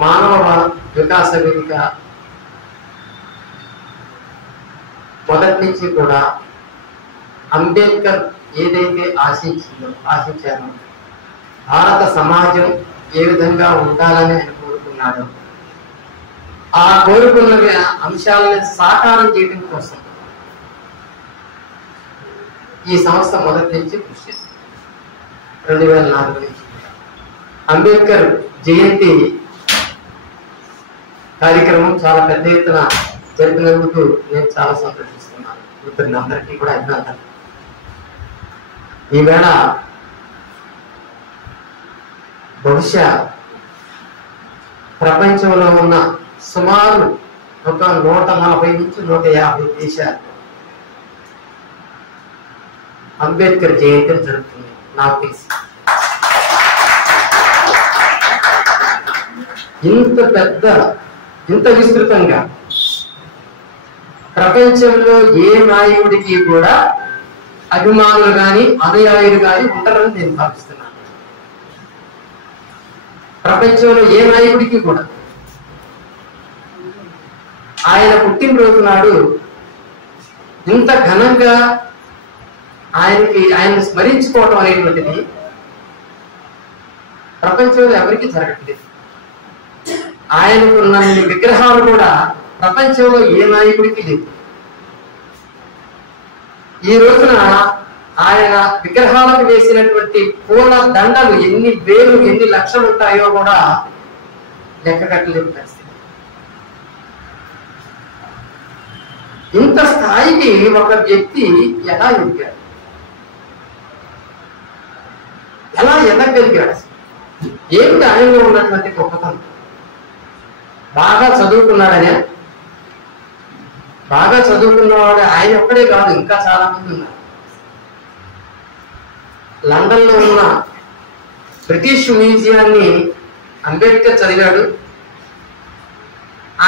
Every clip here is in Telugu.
మానవ వికాస వేదిక మొదటి నుంచి కూడా అంబేద్కర్ ఏదైతే ఆశించారో భారత సమాజం ఏ విధంగా ఉండాలని ఆయన కోరుకున్నాడో ఆ కోరుకున్న అంశాలను సాకారం చేయడం కోసం ఈ సంస్థ మొదటి నుంచి కృషి చేస్తుంది. 2004 నుంచి అంబేద్కర్ జయంతి కార్యక్రమం చాలా పెద్ద ఎత్తున జరిపినందుకు నేను చాలా సంతోషిస్తున్నాను. మిత్రులందరికీ కూడా అభినందనలు. ఈవేళ బహుశా ప్రపంచంలో ఉన్న సుమారు ఒక 140 నుంచి 150 దేశాలు అంబేద్కర్ జయంతిని జరుగుతుంది. నాకు తెలిసి ఇంత విస్తృతంగా ప్రపంచంలో ఏ నాయకుడికి కూడా అభిమానులు కానీ అనుయాయులు కానీ ఉండరని నేను భావిస్తున్నాను. ప్రపంచంలో ఏ నాయకుడికి కూడా ఆయన పుట్టినరోజు నాడు ఇంత ఘనంగా ఆయన స్మరించుకోవటం అనేటువంటిది ప్రపంచంలో ఎవరికి జరగట్లేదు. ఆయనకున్న విగ్రహాలు కూడా ప్రపంచంలో ఏ నాయకుడికి లేదు. ఈ రోజున ఆయన విగ్రహాలకు వేసినటువంటి పూల దండలు ఎన్ని వేలు ఎన్ని లక్షలు ఉంటాయో కూడా లెక్క కట్టలేని పరిస్థితి. ఇంత స్థాయికి ఒక వ్యక్తి ఎలా ఎదిగాడు, ఎలా ఎదగలిగాడు, ఏమిటి ఆయనలో ఉన్నటువంటి గొప్పతనం? బాగా చదువుకున్నాడనే, బాగా చదువుకున్నవాడు ఆయన ఒక్కడే కాదు, ఇంకా చాలా మంది ఉన్నారు. లండన్ లో ఉన్న బ్రిటిష్ మ్యూజియాన్ని అంబేద్కర్ చదివాడు.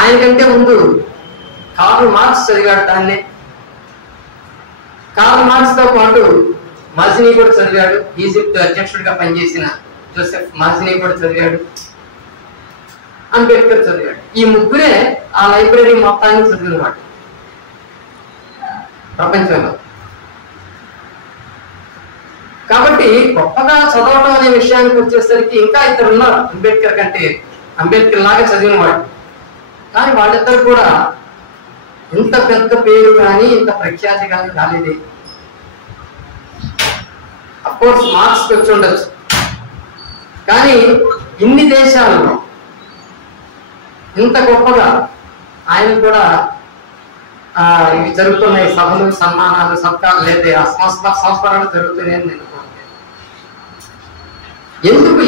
ఆయనకంటే ముందు కార్ల్ మార్క్స్ చదివాడు. దాన్ని కార్ల్ మార్క్స్ తో పాటు మాజినీ కూడా చదివాడు. ఈజిప్ట్ అధ్యక్షుడిగా పనిచేసిన జోసెఫ్ మాజినీ కూడా చదివాడు. అంబేద్కర్ చదివాడు. ఈ ముగ్గురే ఆ లైబ్రరీ మొత్తాన్ని చదివినవాడు ప్రపంచంలో. కాబట్టి గొప్పగా చదవటం అనే విషయానికి వచ్చేసరికి ఇంకా ఇద్దరు ఉన్నారు అంబేద్కర్ కంటే, అంబేద్కర్ లాగా చదివిన వాడు. కానీ వాళ్ళిద్దరు కూడా ఇంత పెద్ద పేరు కానీ ఇంత ప్రఖ్యాతి కానీ రాలేదే. అఫ్కోర్స్ మార్క్స్ వచ్చి ఉండొచ్చు, కానీ ఇన్ని దేశాలలో ఇంత గొప్పగా ఆయన కూడా ఇవి జరుగుతున్నాయి, సభలు సన్మానాలు సత్కారాలు లేదా సంస్మరణలు జరుగుతున్నాయని నేను అనుకుంటున్నాను. ఎందుకు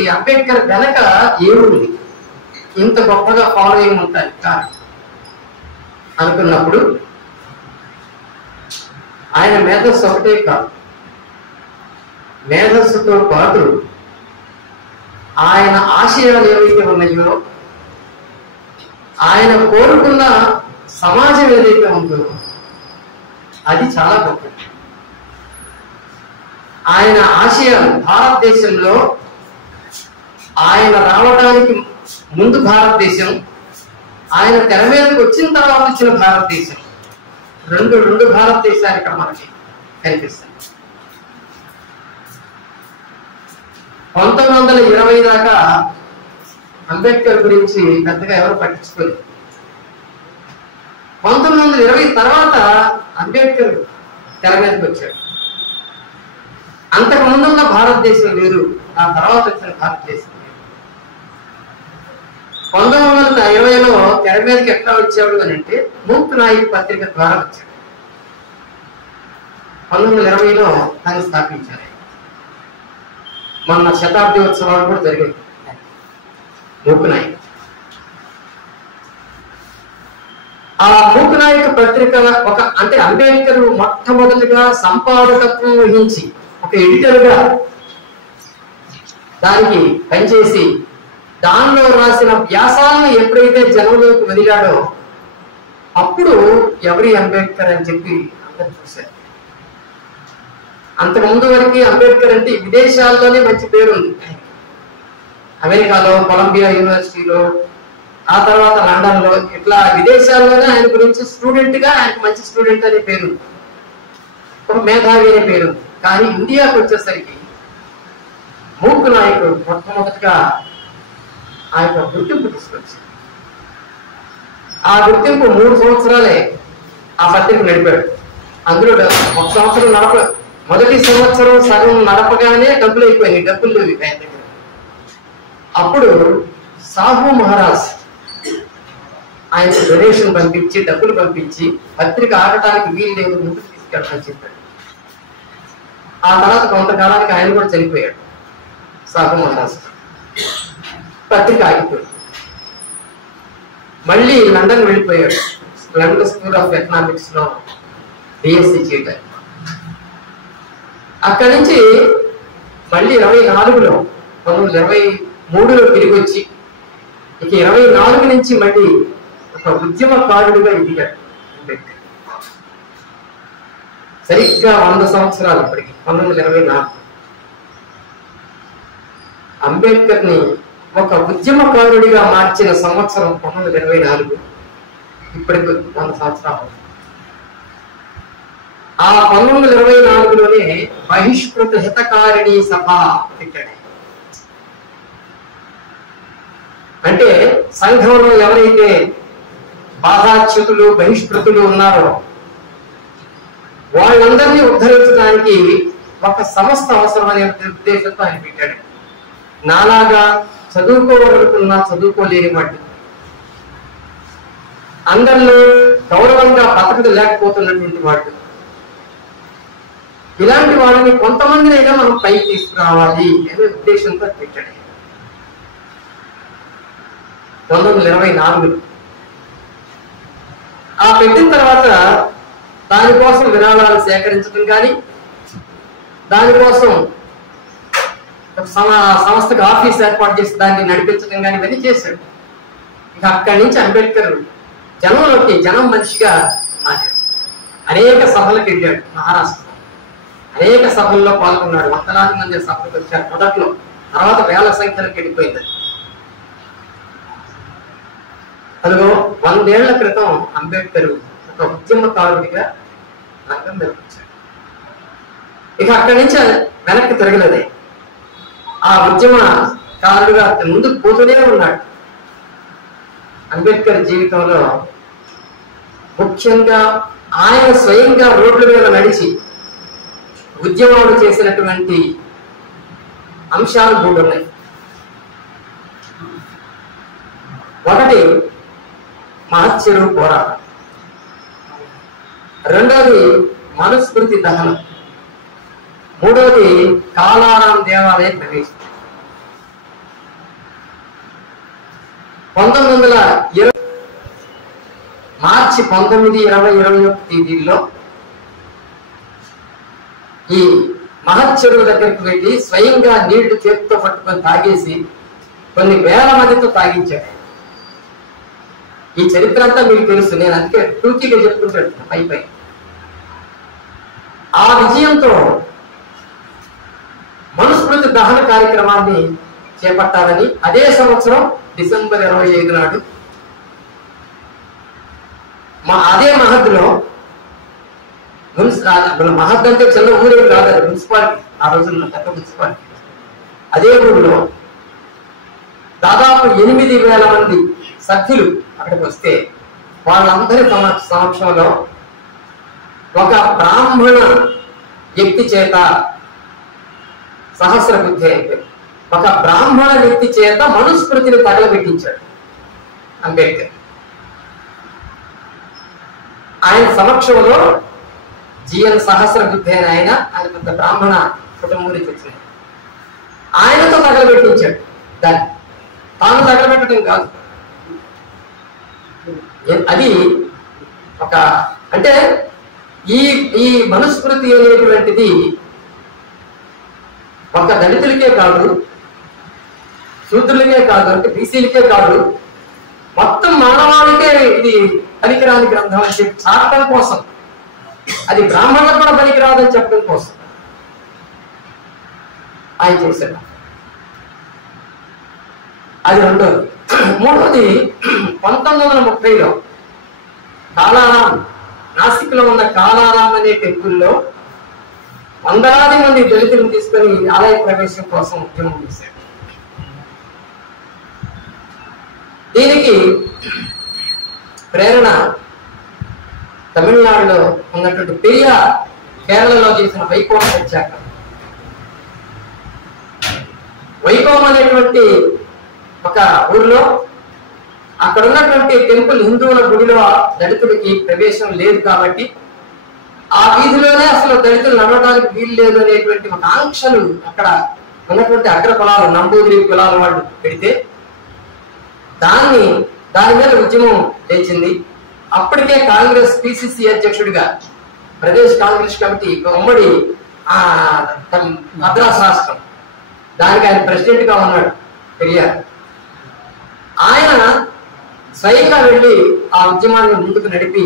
ఈ అంబేద్కర్ వెనక ఏముంది ఇంత గొప్పగా ఫాలోయింగ్ ఉంటాయి కానీ అనుకున్నప్పుడు ఆయన మేధస్సు ఒకటే కాదు, మేధస్సుతో పాటు ఆయన ఆశయాలు ఏవైతే ఉన్నాయో, ఆయన కోరుకున్న సమాజం ఏదైతే ఉందో అది చాలా గొప్ప. ఆయన ఆశయాలు భారతదేశంలో ఆయన రావడానికి ముందు భారతదేశం, ఆయన తెర మీదకి వచ్చిన తర్వాత వచ్చిన భారతదేశం, రెండు భారతదేశాలు ఇక్కడ మనకి కనిపిస్తాయి. 1920 దాకా అంబేద్కర్ గురించి పెద్దగా ఎవరు పట్టించుకోలేదు. 1920 తర్వాత అంబేద్కర్ తెర మీదకి వచ్చాడు. అంతకు ముందున్న భారతదేశం వేరు, ఆ తర్వాత వచ్చిన భారతదేశం వేరు. 1920లో తెర మీదకి ఎట్లా వచ్చాడు అని అంటే మూక్ నాయక్ పత్రిక ద్వారా వచ్చాడు. 1920లో దాన్ని స్థాపించారు. మొన్న శతాబ్ది ఉత్సవాలు కూడా జరిగాయి. మూక్ నాయక్, ఆ మూక్ నాయక్ పత్రిక అంటే అంబేద్కర్ మొట్టమొదటిగా సంపాదకత్వం వహించి ఒక ఎడిటర్ గా దానికి పనిచేసి దానిలో రాసిన వ్యాసాలను ఎప్పుడైతే జనంలోకి వదిలాడో అప్పుడు ఎవరి అంబేద్కర్ అని చెప్పి అందరూ చూశారు. అంతకుముందు వరకు అంబేద్కర్ అంటే విదేశాల్లోనే మంచి పేరు ఉంది. అమెరికాలో కొలంబియా యూనివర్సిటీలో, ఆ తర్వాత లండన్ లో, ఇట్లా విదేశాల్లోనే ఆయన గురించి స్టూడెంట్ గా ఆయనకు మంచి స్టూడెంట్ అనే పేరు, ఒక మేధావి అనే పేరు. కానీ ఇండియాకు వచ్చేసరికి మూక్ నాయకుడు మొట్టమొదటిగా ఆయన గుర్తింపు తీసుకొచ్చింది. ఆ గుర్తింపు 3 సంవత్సరాలే ఆ పత్రిక నడిపాడు. అందులో 1 సంవత్సరం మొదటి సంవత్సరం సగం నడపగానే డబ్బులు అయిపోయినాయి, డబ్బులు లేవు ఆయన దగ్గర. అప్పుడు సాహు మహారాజ్ ఆయన డొనేషన్ పంపించి, డబ్బులు పంపించి పత్రిక ఆడటానికి వీలు లేదు, ముందుకు తీసుకెళ్ళమని చెప్పాడు. ఆ తర్వాత కొంతకాలానికి ఆయన కూడా చనిపోయాడు సాహు మహారాజ్. పత్రిక ఆగిపోయింది. మళ్ళీ లండన్ వెళ్ళిపోయాడు, లండన్ స్కూల్ ఆఫ్ ఎకనామిక్స్ లో బిఎస్సి చేయడానికి. అక్కడి నుంచి మళ్ళీ 24లో 1923లో తిరిగి వచ్చి ఇక 24 నుంచి మళ్ళీ ఒక ఉద్యమకారుడిగా ఎదిగాడు అంబేద్కర్. సరిగ్గా 100 సంవత్సరాలు అప్పటికి 1924 అంబేద్కర్ ని ఒక ఉద్యమకారుడిగా మార్చిన సంవత్సరం 1924. ఇప్పటికి 100 సంవత్సరాలు. ఆ 1924లోనే బహిష్కృత హితకారిణి సభ పెట్టాడు. అంటే సంఘంలో ఎవరైతే బాధాచ్యుతులు, బహిష్కృతులు ఉన్నారో వాళ్ళందరినీ ఉద్ధరించడానికి ఒక సంస్థ అవసరం అనే ఉద్దేశంతో ఆయన పెట్టాడు. నాలాగా చదువుకోవాలనుకున్నా చదువుకోలేని వాడు, అందరిలో గౌరవంగా బతకదు లేకపోతున్నటువంటి వాడు, ఇలాంటి వాళ్ళని కొంతమందినైనా మనం పైకి తీసుకురావాలి అనే ఉద్దేశంతో పెట్టాడు 1924. ఆ పెట్టిన తర్వాత దానికోసం విరాళాలు సేకరించడం కానీ, దానికోసం సంస్థకు ఆఫీస్ ఏర్పాటు చేసి దాన్ని నడిపించడం కానీ ఇవన్నీ చేశాడు. ఇక అక్కడి నుంచి అంబేద్కర్ జనం మనిషిగా మారాడు. అనేక సభలకు వెళ్ళాడు మహారాష్ట్రలో, అనేక సభల్లో పాల్గొన్నాడు. వందలాది మంది సభలకు వచ్చారు మొదట్లో, తర్వాత వేల సంఖ్యలకు వెళ్ళిపోయింది. అదిగో 100 ఏళ్ల క్రితం అంబేద్కర్ ఒక ఉద్యమకారుడిగా రంగం నిర్వహించాడు. ఇక అక్కడి నుంచి వెనక్కి తిరగలేదే. ఆ ఉద్యమకారుడిగా ముందుకు పోతూనే ఉన్నాడు. అంబేద్కర్ జీవితంలో ముఖ్యంగా ఆయన స్వయంగా రోడ్ల మీద నడిచి ఉద్యమాలు చేసినటువంటి అంశాలు 3 ఉన్నాయి. ఒకటి మహచ్చరు పోరాటం, రెండోది మనుస్మృతి దహనం, మూడోది కాలారాం దేవాలయ ప్రవేశం. 1920 మార్చి 19, 20, 21 తేదీల్లో ఈ మహచ్చరువు దగ్గరికి వెళ్ళి స్వయంగా నీళ్లు చేతితో పట్టుకొని తాగేసి కొన్ని వేల మందితో తాగించాడు. ఈ చరిత్ర అంతా మీకు తెలుసు, నేను అందుకే టూకీగా చెప్తుంటాడు పై. ఆ విజయంతో మనుస్మృతి దహన కార్యక్రమాన్ని చేపట్టాలని అదే సంవత్సరం డిసెంబర్ 25 నాడు అదే మహద్లో, మహద్ అంటే చిన్న ఊరేం కాదు, మున్సిపాలిటీ, ఆ రోజుల్లో పెద్ద మున్సిపాలిటీ, అదే ఊరిలో దాదాపు 8,000 మంది సభ్యులు అక్కడికి వస్తే వాళ్ళందరి సమక్షంలో ఒక బ్రాహ్మణ వ్యక్తి చేత, సహస్ర బుద్ధి అయితే ఒక బ్రాహ్మణ వ్యక్తి చేత మనుస్మృతిని తగలబెట్టించాడు అంబేద్కర్. ఆయన సమక్షంలో జిఎన్ సహస్ర బుద్ధి అని ఆయన పెద్ద బ్రాహ్మణ కుటుంబం నుంచి వచ్చినాయి. ఆయనతో తగలబెట్టించాడు. దాన్ని తాను తగలబెట్టడం కాదు, అది ఒక అంటే ఈ మనుస్మృతి అనేటువంటిది ఒక దళితులకే కాదు, శూద్రులకే కాదు, అంటే బీసీలకే కాదు, మొత్తం మానవాళికే ఇది పనికిరాని గ్రంథం అని చెప్పి చాటడం కోసం, అది బ్రాహ్మణులకు కూడా పనికిరాదని చెప్పడం కోసం ఆయన చేశాడు. అది రెండోది. మూడోది 1930లో కాలారాం, నాసిక్లో ఉన్న కాలారాం అనే టెంపుల్లో వందలాది మంది దళితులను తీసుకొని ఆలయ ప్రవేశం కోసం ఉద్యమం చేశారు. దీనికి ప్రేరణ తమిళనాడులో ఉన్నటువంటి పెరియార్, కేరళలో చేసిన వైకోమ సత్యాగ్రహం. వైకోమ అనేటువంటి ఒక ఊరిలో అక్కడ ఉన్నటువంటి టెంపుల్, హిందువుల గుడిలో దళితుడికి ప్రవేశం లేదు కాబట్టి ఆ వీధిలోనే అసలు దళితులు నడవడానికి వీలు లేదు అనేటువంటి ఒక ఆంక్షలు అక్కడ ఉన్నటువంటి అగ్ర కులాలు, నంబూదిరి కులాల వాళ్ళు పెడితే దాని మీద ఉద్యమం లేచింది. అప్పటికే కాంగ్రెస్ పిసిసి అధ్యక్షుడిగా, ప్రదేశ్ కాంగ్రెస్ కమిటీ ఉమ్మడి మద్రాసు రాష్ట్రం, దానికి ఆయన ప్రెసిడెంట్ గా ఉన్నాడు పెరియార్. ఆయన స్వయంగా వెళ్ళి ఆ ఉద్యమాన్ని ముందుకు నడిపి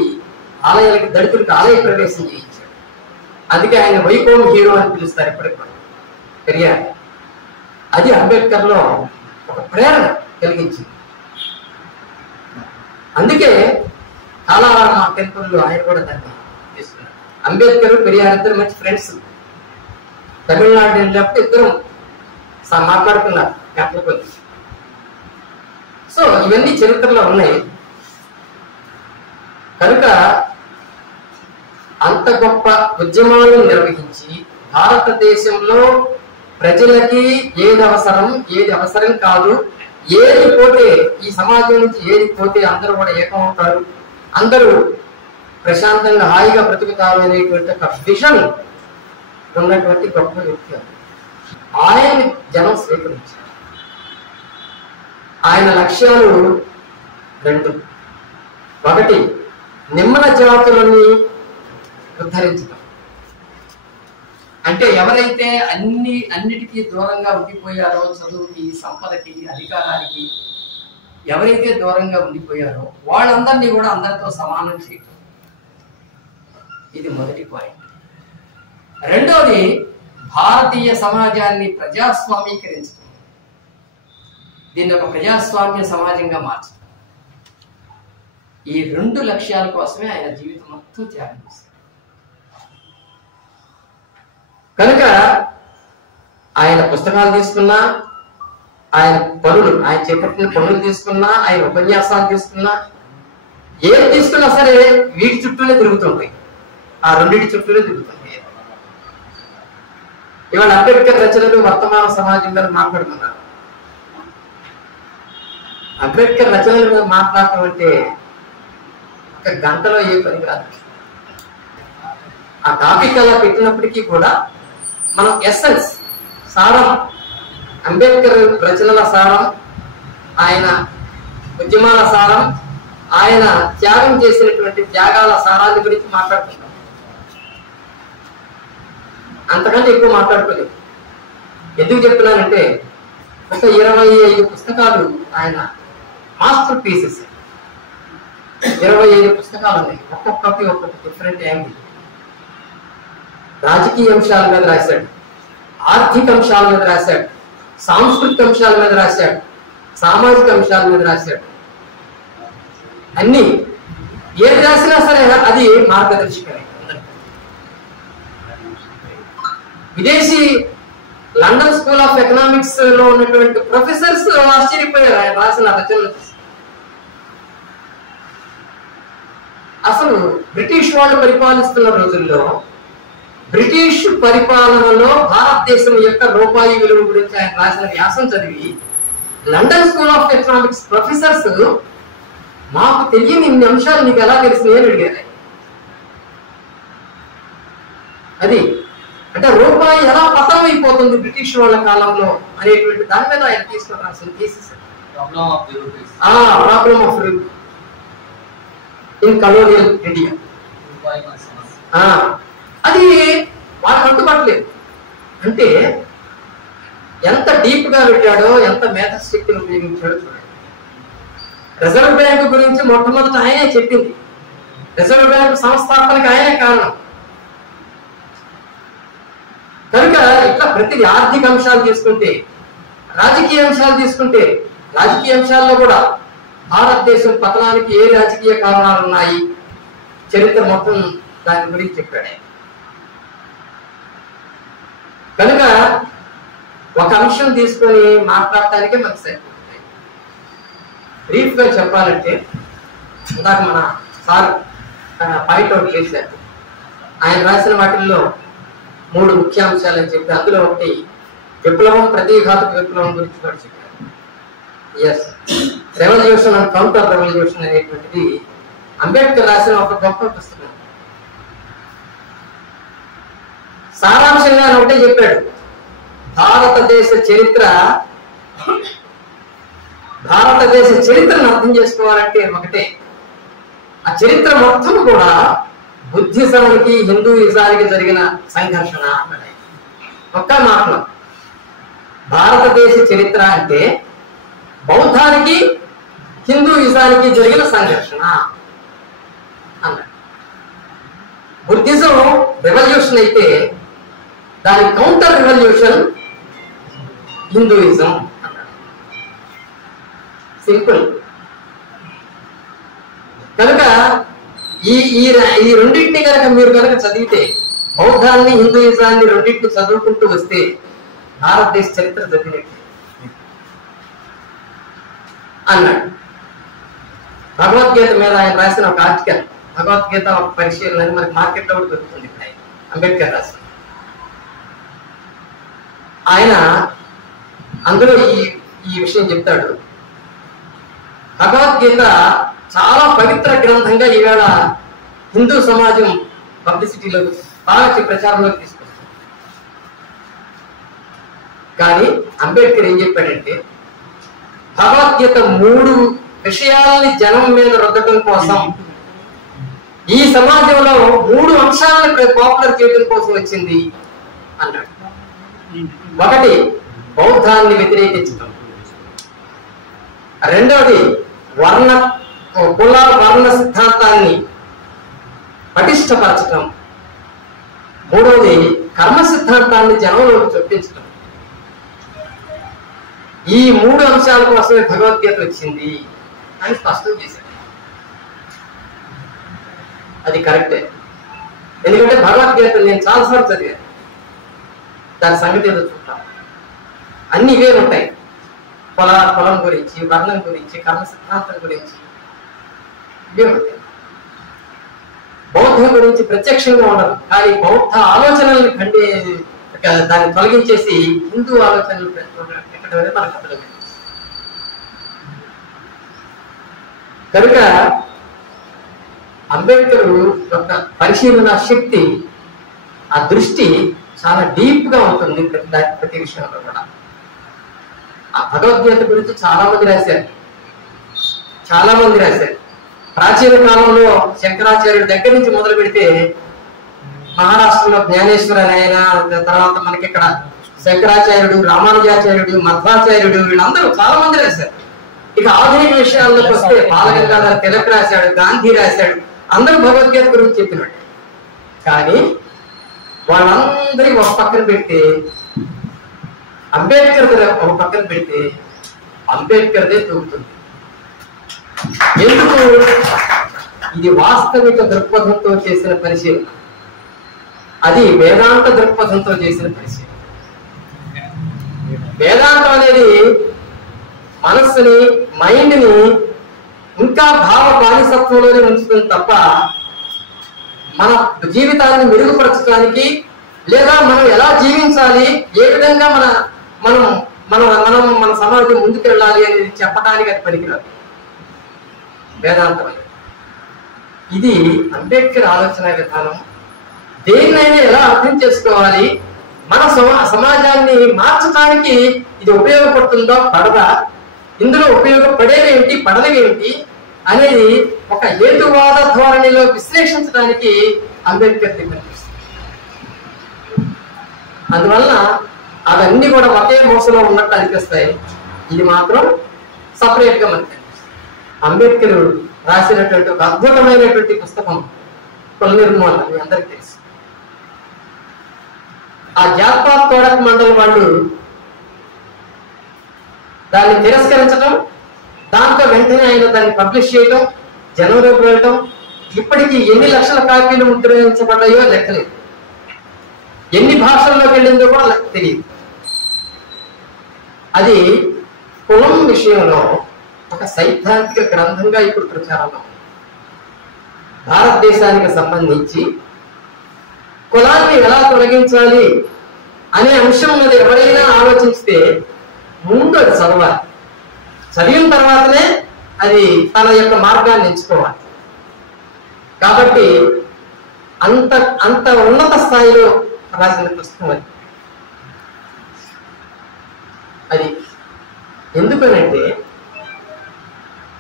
ఆలయాలకు, దళితులకు ఆలయ ప్రవేశం చేయించాడు. అందుకే ఆయన వైకోమ్ హీరో అని పిలుస్తారు ఇప్పటికి పెరియార్. అది అంబేద్కర్ లో ఒక ప్రేరణ కలిగించింది. అందుకే కాలారామ టెంపుల్లో ఆయన కూడా దాన్ని చేస్తున్నారు. అంబేద్కర్, పెరియార్ ఇద్దరు మంచి ఫ్రెండ్స్. తమిళనాడు వెళ్ళినప్పుడు ఇద్దరు మాట్లాడుకున్నారు క్యాపిటల్ గురించి. సో ఇవన్నీ చరిత్రలో ఉన్నాయి. కనుక అంత గొప్ప ఉద్యమాలను నిర్వహించి భారతదేశంలో ప్రజలకి ఏది అవసరం కాదు, ఏది పోతే, ఈ సమాజం నుంచి ఏది పోతే అందరూ కూడా ఏకమవుతారు, అందరూ ప్రశాంతంగా హాయిగా బ్రతుకుతారు అనేటువంటి ఒక విజన్ ఉన్నటువంటి గొప్ప వ్యక్తి. ఆయన జనం స్వీకరించారు. ఆయన లక్ష్యాలు రెండు. ఒకటి, నిమ్న జాతులని ఉద్ధరించడం. అంటే ఎవరైతే అన్నిటికీ దూరంగా ఉండిపోయారో, చదువుకి, సంపదకి, అధికారానికి ఎవరైతే దూరంగా ఉండిపోయారో వాళ్ళందరినీ కూడా అందరితో సమానం చేయటం. ఇది మొదటి పాయింట్. రెండోది, భారతీయ సమాజాన్ని ప్రజాస్వామీకరించడం, దీన్ని ఒక ప్రజాస్వామ్య సమాజంగా మార్చడం. ఈ రెండు లక్ష్యాల కోసమే ఆయన జీవితం మొత్తం త్యాగం చేశారు. కనుక ఆయన పుస్తకాలు తీసుకున్నా, ఆయన పనులు, ఆయన చేపట్టిన పనులు తీసుకున్నా, ఆయన ఉపన్యాసాలు తీసుకున్నా, ఏం తీసుకున్నా సరే వీటి చుట్టూనే తిరుగుతుంటాయి, ఆ రెండింటి చుట్టూనే తిరుగుతుంటాయి. ఇవాళ అంబేద్కర్ రచనలు వర్తమాన సమాజం మీద మాట్లాడుతున్నారు. అంబేద్కర్ రచనల మీద మాట్లాడటం అంటే ఒక గంటలో ఏ పని కాదు. ఆ టాపిక్ అలా పెట్టినప్పటికీ కూడా మనం ఎసెన్స్, సారం, అంబేద్కర్ రచనల సారం, ఆయన ఉద్యమాల సారం, ఆయన త్యాగం చేసినటువంటి త్యాగాల సారాన్ని గురించి మాట్లాడుతున్నాం. అంతకంటే ఎక్కువ మాట్లాడుకోలేదు. ఎందుకు చెప్తున్నానంటే ఒక 25 పుస్తకాలు ఆయన మాస్టర్ పీసెస్, 25 పుస్తకాలు ఉన్నాయి. ఒక్కొక్కటి డిఫరెంట్ యాంగిల్. రాజకీయ అంశాల మీద రాశాడు, ఆర్థిక అంశాల మీద రాశాడు, సాంస్కృతిక అంశాల మీద రాశాడు, సామాజిక అంశాల మీద రాశాడు. అన్ని ఏది రాసినా సరే అది మార్గదర్శకమే. విదేశీ లండన్ స్కూల్ ఆఫ్ ఎకనామిక్స్ లో ఉన్నటువంటి ప్రొఫెసర్స్ ఆశ్చర్యపోయారు ఆయన రాసిన రచనలు. అసలు బ్రిటిష్ వాళ్ళు పరిపాలిస్తున్న రోజుల్లో బ్రిటిష్ పరిపాలనలో భారతదేశం యొక్క రూపాయి విలువ గురించి ఆయన రాసిన వ్యాసం చదివి London school of economics professors మాకు తెలియని ఇన్ని అంశాలు నీకు ఎలా తెలిసినాయి అని అడిగారు. అది అంటే రూపాయి ఎలా పతనం అయిపోతుంది బ్రిటిష్ వాళ్ళ కాలంలో అనేటువంటి దాని మీద ఆయన తీసుకుని రాసిన thesis. Problem of rupee in colonial India. అది వాళ్ళకి అంటుపట్టలేదు. అంటే ఎంత డీప్ గా పెట్టాడో, ఎంత మేధశక్తిని ఉపయోగించాడో చూడండి. రిజర్వ్ బ్యాంకు గురించి మొట్టమొదట ఆయనే చెప్పింది. రిజర్వ్ బ్యాంకు సంస్థాపనకి ఆయనే కారణం. కనుక ఇట్లా ప్రతి ఆర్థిక అంశాలు తీసుకుంటే, రాజకీయ అంశాలు తీసుకుంటే, రాజకీయ అంశాల్లో కూడా భారతదేశం పతనానికి ఏ రాజకీయ కారణాలు ఉన్నాయి, చరిత్ర మొత్తం దాని గురించి చెప్పాడు. కనుక ఒక అంశం తీసుకొని మాట్లాడటానికే మనకు సరిపోతుంది. బ్రీఫ్ గా చెప్పాలంటే ఇందాక మన సార్ పాయింట్ అవుట్ చేశారు. ఆయన రాసిన వాటిల్లో 3 ముఖ్యాంశాలు అని చెప్పి అందులో ఒకటి విప్లవం, ప్రతీఘాతుక విప్లవం గురించి కూడా చెప్పారు. Yes, revolution and counter revolution అనేటువంటిది అంబేద్కర్ రాసిన ఒక గొప్ప పుస్తకం. సారాంశంగా ఒకటే చెప్పాడు, భారతదేశ చరిత్రను అర్థం చేసుకోవాలంటే ఒకటే, ఆ చరిత్ర మొత్తం కూడా బుద్ధిజానికి హిందూయిజానికి జరిగిన సంఘర్షణ అన్నది. ఒక్క మాటలో భారతదేశ చరిత్ర అంటే బౌద్ధానికి హిందూయిజానికి జరిగిన సంఘర్షణ అన్నాడు. బుద్ధిజం రెవల్యూషన్ అయితే దాని కౌంటర్ రెవల్యూషన్ హిందూయిజం అన్నాడు. సింపుల్. కనుక ఈ రెండింటిని కనుక మీరు కనుక చదివితే, బౌద్ధాన్ని హిందూయిజాన్ని రెండింటిని చదువుకుంటూ వస్తే భారతదేశ చరిత్ర చదివినట్టు అన్నాడు. భగవద్గీత మీద ఆయన రాసిన ఒక ఆర్టికల్, భగవద్గీత ఒక పరిశీలన అని మనకి మార్కెట్లో కూడా దొరుకుతుంది. ఇప్పుడు ఆయన అంబేద్కర్ రాసిన ఆయన అందులో ఈ విషయం చెప్తాడు. భగవద్గీత చాలా పవిత్ర గ్రంథంగా ఈవేళ హిందూ సమాజం పబ్లిసిటీలో బాగా ప్రచారంలోకి తీసుకొస్తుంది. కానీ అంబేద్కర్ ఏం చెప్పాడంటే, భగవద్గీత 3 విషయాల్ని జనం మీద రుద్దటం కోసం, ఈ సమాజంలో 3 అంశాలను పాపులర్ చేయడం కోసం వచ్చింది అన్నాడు. ఒకటి బౌద్ధాన్ని వ్యతిరేకించడం, రెండవది కుల వర్ణ సిద్ధాంతాన్ని పటిష్టపరచడం, మూడవది కర్మ సిద్ధాంతాన్ని జనంలోకి చొప్పించడం. ఈ 3 అంశాల కోసమే భగవద్గీత వచ్చింది అని స్పష్టం చేశాడు. అది కరెక్టే. ఎందుకంటే భగవద్గీత నేను చాలాసార్లు చదివాను. దాని సంగతి ఏదో చూద్దాం. అన్ని ఇవే ఉంటాయి. కులం గురించి, వర్ణం గురించి, కర్మ సిద్ధాంతం గురించి ఇవే ఉంటాయి. బౌద్ధం గురించి ప్రత్యక్షంగా ఉండదు, కానీ బౌద్ధ ఆలోచనల్ని దాన్ని తొలగించేసి హిందూ ఆలోచనలు పెట్టడం మనకు అర్థం. కనుక అంబేద్కర్ యొక్క పరిశీలన శక్తి, ఆ దృష్టి చాలా డీప్ గా ఉంటుంది ప్రతి విషయంలో కూడా. ఆ భగవద్గీత గురించి చాలా మంది రాశారు. ప్రాచీన కాలంలో శంకరాచార్యుడి దగ్గర నుంచి మొదలు పెడితే మహారాష్ట్రలో జ్ఞానేశ్వర ఆయన, తర్వాత మనకి ఇక్కడ శంకరాచార్యుడు, రామానుజాచార్యుడు, మధ్వాచార్యుడు, వీళ్ళందరూ చాలా మంది రాశారు. ఇక ఆధునిక విషయాల్లోకి వస్తే బాలగంగాధర తిలక్ రాశాడు, గాంధీ రాశాడు, అందరూ భగవద్గీత గురించి చెప్పినాడు. కానీ వాళ్ళందరి ఒక పక్కన పెడితే అంబేద్కర్ ఒక పక్కన పెడితే అంబేద్కర్దే తూగుతుంది. ఎందుకు? ఇది వాస్తవిక దృక్పథంతో చేసిన పరిశీలన, అది వేదాంత దృక్పథంతో చేసిన పరిశీలన. వేదాంతం అనేది మనస్సుని, మైండ్ని ఇంకా భావ బానిసత్వంలోనే ఉంచుతుంది తప్ప మన జీవితాన్ని మెరుగుపరచడానికి, లేదా మనం ఎలా జీవించాలి, ఏ విధంగా మన సమాజం ముందుకెళ్ళాలి అనేది చెప్పడానికి అది పనికిరాదు వేదాంతం. ఇది అంబేద్కర్ ఆలోచన విధానం. దేన్నైనా ఎలా అర్థం చేసుకోవాలి, మన సమాజాన్ని మార్చడానికి ఇది ఉపయోగపడుతుందో పడదా, ఇందులో ఉపయోగపడేవేంటి పడలేవేంటి అనేది ఒక హేతువాద ధోరణిలో విశ్లేషించడానికి అంబేద్కర్ కనిపిస్తుంది. అందువల్ల అవన్నీ కూడా ఒకే మోసలో ఉన్నట్టు అనిపిస్తాయి, ఇది మాత్రం సపరేట్ గా మనకి కనిపిస్తుంది. అంబేద్కర్ రాసినటువంటి ఒక అద్భుతమైనటువంటి పుస్తకం కుల నిర్మూలన మీ అందరికీ తెలుసు. ఆ జాత్పాత్ తోడక్ మండలి వాళ్ళు దాన్ని తిరస్కరించడం, దాంతో వెంటనే ఆయన దాన్ని పబ్లిష్ చేయడం, జనంలోకి వెళ్ళటం, ఇప్పటికీ ఎన్ని లక్షల కాపీలు ముద్రించబడ్డాయో లెక్కలేదు, ఎన్ని భాషల్లోకి వెళ్ళిందో కూడా తెలియదు. అది కులం విషయంలో ఒక సైద్ధాంతిక గ్రంథంగా ఇప్పుడు ప్రచారంలో భారతదేశానికి సంబంధించి కులాన్ని ఎలా తొలగించాలి అనే అంశం మీద ఎవరైనా ఆలోచిస్తే ముందు అది చదవాలి. చదివిన తర్వాతనే అది తన యొక్క మార్గాన్ని ఎంచుకోవాలి. కాబట్టి అంత అంత ఉన్నత స్థాయిలో రాసిన పుస్తకం అది. ఎందుకనంటే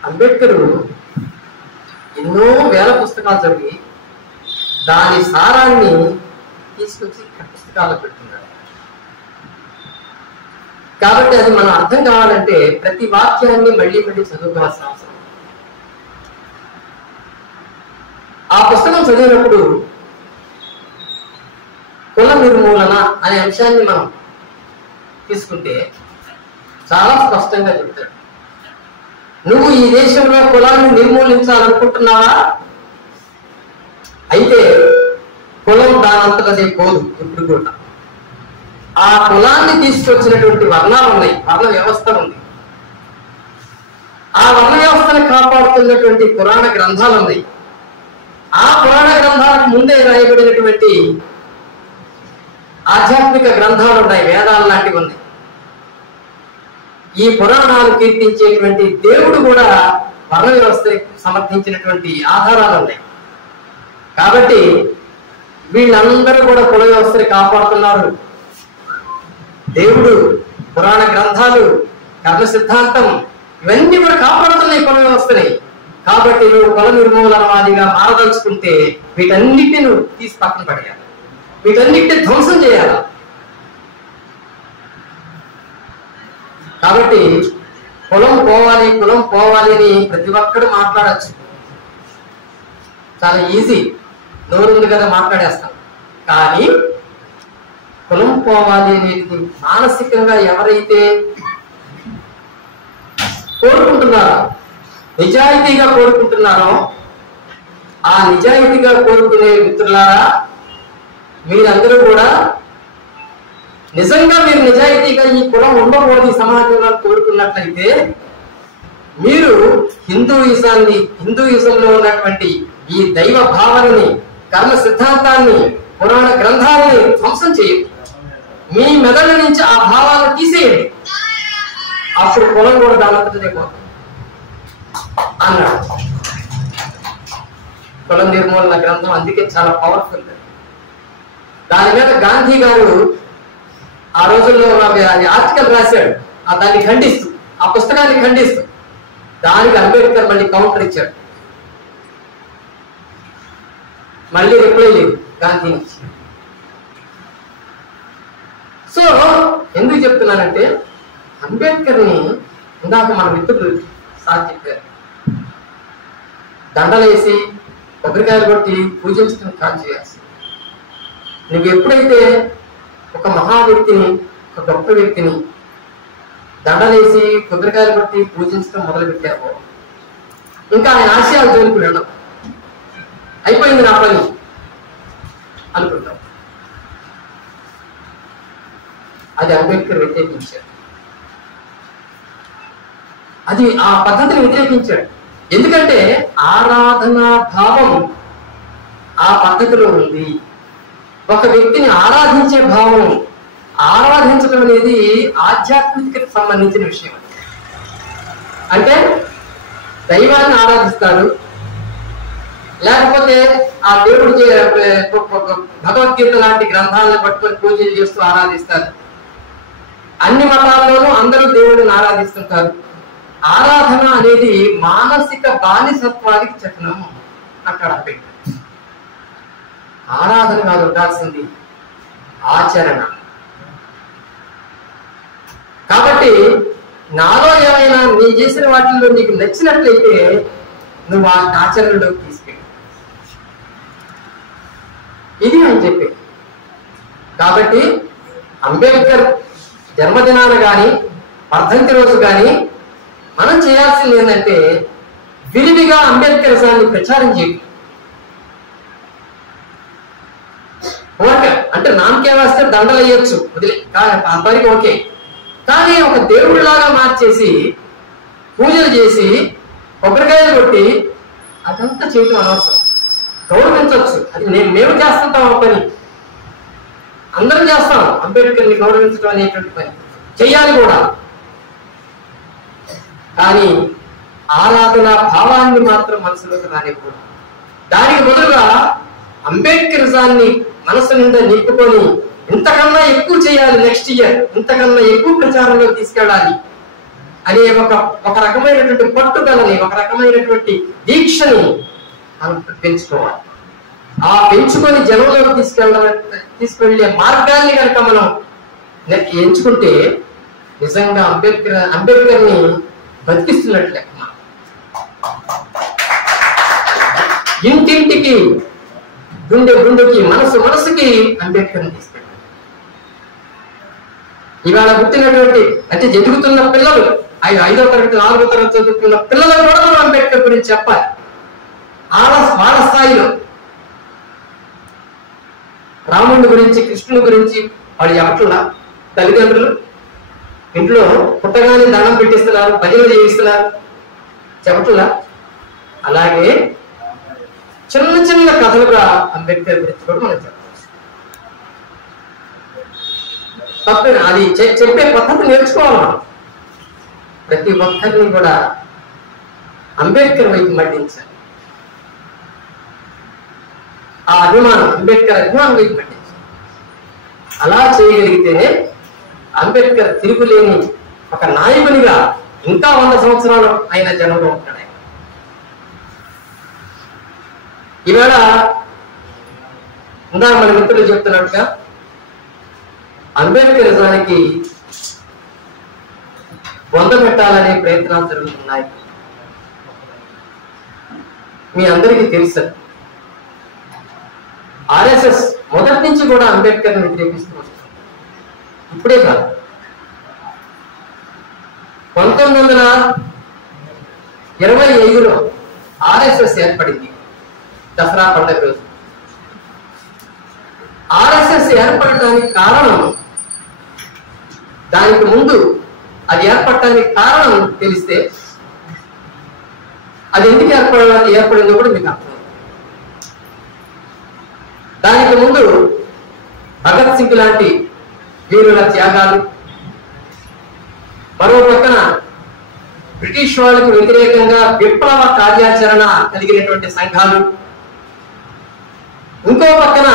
అంబేద్కర్ ఎన్నో వేల పుస్తకాలు చదివి దాని సారాన్ని తీసుకొచ్చి పుస్తకాల్లో పెడుతున్నాడు. కాబట్టి అది మనం అర్థం కావాలంటే ప్రతి వాక్యాన్ని మళ్ళీ మళ్ళీ చదువుకోవాల్సిన అవసరం. ఆ పుస్తకం చదివినప్పుడు కుల నిర్మూలన అనే అంశాన్ని మనం తీసుకుంటే చాలా స్పష్టంగా చెప్తాడు. నువ్వు ఈ దేశంలో కులాన్ని నిర్మూలించాలనుకుంటున్నావా? అయితే కులం దానంతటదే పోదు. ఇప్పుడు కూడా ఆ కులాన్ని తీసుకొచ్చినటువంటి వర్ణాలు ఉన్నాయి, వర్ణ వ్యవస్థ ఉంది. ఆ వర్ణ వ్యవస్థను కాపాడుతున్నటువంటి పురాణ గ్రంథాలు ఉన్నాయి. ఆ పురాణ గ్రంథాలకు ముందే రాయబడినటువంటి ఆధ్యాత్మిక గ్రంథాలు ఉన్నాయి, వేదాలు లాంటివి ఉన్నాయి. ఈ పురాణాలు కీర్తించేటువంటి దేవుడు కూడా వర్ణ వ్యవస్థకి సమర్థించినటువంటి ఆధారాలు ఉన్నాయి. కాబట్టి వీళ్ళందరూ కూడా కుల వ్యవస్థని కాపాడుతున్నారు. దేవుడు, పురాణ గ్రంథాలు, కర్మ సిద్ధాంతం ఇవన్నీ కూడా కాపాడుతున్నాయి కుల వ్యవస్థని. కాబట్టి నువ్వు కుల నిర్మూలనవాదిగా మారదలుచుకుంటే వీటన్నిటిని నువ్వు తీసి పక్కన పడేయాలి, వీటన్నిటిని ధ్వంసం చేయాలి. కాబట్టి కులం పోవాలి, కులం పోవాలి అని ప్రతి ఒక్కడు మాట్లాడచ్చు, చాలా ఈజీ, నోరుంది కదా మాట్లాడేస్తాం. కానీ కులం పోవాలి అనేది మానసికంగా ఎవరైతే కోరుకుంటున్నారో, నిజాయితీగా కోరుకుంటున్నారో, ఆ నిజాయితీగా కోరుకునే మిత్రులారా, మీరందరూ కూడా నిజంగా మీరు నిజాయితీగా ఈ కులం ఉండకూడదు ఈ సమాజంలో కోరుకున్నట్లయితే మీరు హిందూయిజంలో ఉన్నటువంటి ఈ దైవ భావనని, కర్మ సిద్ధాంతాన్ని, పురాణ గ్రంథాలని ధ్వంసం చేయండి. మీ మెదడు నుంచి ఆ భావాలను తీసేయండి. అప్పుడు కులం కూడా దానంతటదే పోతుంది అన్నాడు. కుల నిర్మూలన గ్రంథం అందుకే చాలా పవర్ఫుల్. దాని మీద గాంధీ గారు ఆ రోజుల్లో ఆర్టికల్ రాశాడు, దాన్ని ఖండిస్తూ, ఆ పుస్తకాన్ని ఖండిస్తూ. దానికి అంబేద్కర్ మళ్ళీ కౌంటర్ ఇచ్చాడు. మళ్ళీ రిప్లై లేదు గాంధీ నుంచి. సో ఎందుకు చెప్తున్నానంటే అంబేద్కర్ని ఇందాక మన మిత్రులు సార్ చెప్పారు, దండలేసి కొబ్బరికాయలు కొట్టి పూజించడం కాదు చేయాల్సి. నువ్వు ఎప్పుడైతే ఒక మహా వ్యక్తిని, ఒక గొప్ప వ్యక్తిని దండలేసి కొబ్బరికాయలు కొట్టి పూజించడం మొదలుపెట్టావో ఇంకా ఆయన ఆశయాలు జోలికి వెళ్ళడం, అయిపోయింది నా పని అనుకుంటాం. అది అంబేద్కర్ వ్యతిరేకించాడు. అది ఆ పద్ధతిని వ్యతిరేకించాడు. ఎందుకంటే ఆరాధనా భావం ఆ పద్ధతిలో ఉంది. ఒక వ్యక్తిని ఆరాధించే భావం, ఆరాధించడం అనేది ఆధ్యాత్మికతకు సంబంధించిన విషయం. అంటే దైవాన్ని ఆరాధిస్తాడు, లేకపోతే ఆ దేవుడు భగవద్గీత లాంటి గ్రంథాలను పట్టుకొని పూజలు చేస్తూ ఆరాధిస్తారు. అన్ని మతాల్లోనూ అందరూ దేవుడిని ఆరాధిస్తుంటారు. ఆరాధన అనేది మానసిక బానిసత్వానికి చిహ్నం అక్కడ పెట్టారు. ఆరాధన కాదు ఉండాల్సింది ఆచరణ. కాబట్టి నాలో ఏమైనా నీ చేసిన వాటిల్లో నీకు నచ్చినట్లయితే నువ్వు ఆ ఆచరణలోకి తీసుకెళ్ళి, ఇది అని చెప్పి. కాబట్టి అంబేద్కర్ జన్మదినాన కానీ వర్ధంతి రోజు కానీ మనం చేయాల్సింది ఏంటంటే విరివిగా అంబేద్కరిజాన్ని ప్రచారం చేయడం. ఓకే అంటే నామకే వస్తే దండలు వేయొచ్చు వదిలే అంతవరకు ఓకే, కానీ ఒక దేవుడిలాగా మార్చేసి పూజలు చేసి కొబ్బరికాయలు కొట్టి అదంతా చేయటం అనవసరం. గౌరవించవచ్చు, అది మేము చేస్తుంటాం ఆ పని, అందరం చేస్తాం. అంబేద్కర్ని గౌరవించడం అనేటువంటి పని చెయ్యాలి కూడా, కానీ ఆరాధన భావాన్ని మాత్రం మనసులోకి రానివ్వకూడదు. దానికి బదులుగా అంబేద్కరిజాన్ని మనసు నిండా నింపుకొని ఇంతకన్నా ఎక్కువ చేయాలి, నెక్స్ట్ ఇయర్ ఇంతకన్నా ఎక్కువ ప్రచారంలో తీసుకెళ్ళాలి అనే ఒక రకమైనటువంటి పట్టుదలని, ఒక రకమైనటువంటి దీక్షని మనం పెంచుకోవాలి. ఆ పెంచుకొని జనంలోకి తీసుకెళ్లే మార్గాన్ని కనుక మనం ఎంచుకుంటే నిజంగా అంబేద్కర్ని బతికిస్తున్నట్లే. ఇంటింటికి, గుండెకి, మనసుకి అంబేద్కర్ని తీసుకెళ్ళాలి. ఇవాళ పుట్టినటువంటి అంటే ఎదుగుతున్న పిల్లలు, 5వ తరగతి 4వ తరగతి చదువుతున్న పిల్లలకు కూడా మనం అంబేద్కర్ గురించి చెప్పాలి. వాళ్ళ స్థాయిలో రాముడి గురించి, కృష్ణుడి గురించి వాళ్ళు చెప్పట్లా. తల్లిదండ్రులు ఇంట్లో పుట్టగానే దండం పెట్టిస్తున్నారు, భజనలు చేయిస్తున్నారు, చెప్పట్లా. అలాగే చిన్న చిన్న కథలుగా అంబేద్కర్ గురించి కూడా మనం చెప్పాలి. తప్ప అది చెప్పే పద్ధతి నేర్చుకోవాలి. మనం ప్రతి ఒక్కరిని కూడా అంబేద్కర్ వైపు మళ్లించాలి. ఆ అభిమానం, అంబేద్కర్ అభిమానం వైపు మళ్లించాలి. అలా చేయగలిగితేనే అంబేద్కర్ తిరుగులేని ఒక నాయకునిగా ఇంకా 100 సంవత్సరాలు ఆయన జనంలో ఉంటాడు. ఈవేళ ఇంకా మన మిత్రులు చెప్తున్నట్టుగా అంబేద్కరిజానికి బొంద పెట్టాలనే ప్రయత్నాలు జరుగుతున్నాయి. మీ అందరికీ తెలుసు, ఆర్ఎస్ఎస్ మొదటి నుంచి కూడా అంబేద్కర్ని వ్యతిరేకిస్తూ వస్తుంది. ఇప్పుడే కాదు, 1925లో ఆర్ఎస్ఎస్ ఏర్పడింది. దసరా పండుగ రోజు ఆర్ఎస్ఎస్ ఏర్పడటానికి కారణం, దానికి ముందు అది ఏర్పడటానికి కారణం తెలిస్తే అది ఎందుకు ఏర్పడిందో కూడా మీకు అర్థం. దానికి ముందు భగత్ సింగ్ లాంటి వీరుల త్యాగాలు, మరో పక్కన బ్రిటిష్ వాళ్ళకు వ్యతిరేకంగా విప్లవ కార్యాచరణ కలిగినటువంటి సంఘాలు, ఇంకో పక్కన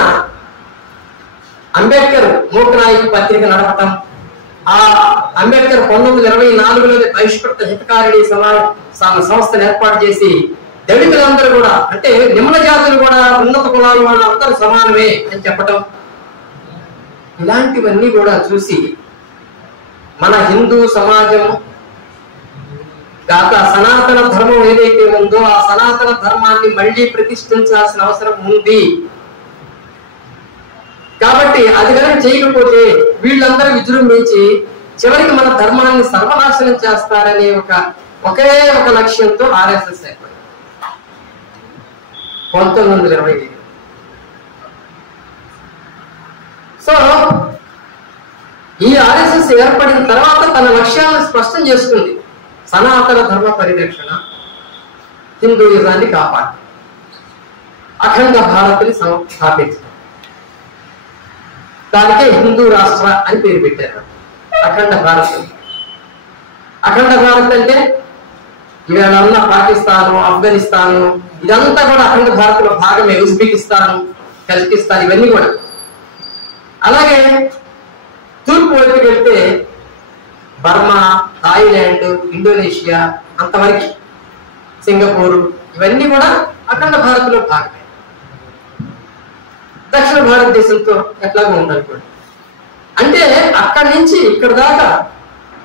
అంబేద్కర్ మూకనాయక్ పత్రిక నడపటం, ఆ అంబేద్కర్ 1924లో బహిష్కృత హితకారిణి సంస్థను ఏర్పాటు చేసి దళితులందరూ కూడా, అంటే నిమ్న జాతులు కూడా ఉన్నత కులాల వాళ్ళు అందరూ సమానమే అని చెప్పటం, ఇలాంటివన్నీ కూడా చూసి మన హిందూ సమాజం సనాతన ధర్మం ఏదైతే ఉందో ఆ సనాతన ధర్మాన్ని మళ్ళీ ప్రతిష్ఠించాల్సిన అవసరం ఉంది. కాబట్టి అది కనుక చేయకపోతే వీళ్ళందరూ విజృంభించి చివరికి మన ధర్మాన్ని సర్వనాశనం చేస్తారనే ఒకే ఒక లక్ష్యంతో ఆర్ఎస్ఎస్ ఏర్పడింది 1925. సో ఈ ఆర్ఎస్ఎస్ ఏర్పడిన తర్వాత తన లక్ష్యాలను స్పష్టం చేస్తుంది. సనాతన ధర్మ పరిరక్షణ, హిందూయిజాన్ని కాపాడు, అఖండ భారత్ని స్థాపించడం. దానికే హిందూ రాష్ట్ర అని పేరు పెట్టారు. అఖండ భారత్. అఖండ భారత్ అంటే ఇవాళ ఉన్న పాకిస్తాను, ఆఫ్ఘనిస్తాను ఇదంతా కూడా అఖండ భారత్ లో భాగమే. ఉజ్బెకిస్తాను, కజకిస్తాన్ ఇవన్నీ కూడా. అలాగే తూర్పు వైపుకి వెళ్తే బర్మా, థాయిలాండ్, ఇండోనేషియా అంతవరకు, సింగపూర్ ఇవన్నీ కూడా అఖండ భారత్ లో భాగమే. దక్షిణ భారతదేశంతో ఎట్లాగో ఉందనుకోండి. అంటే అక్కడి నుంచి ఇక్కడ దాకా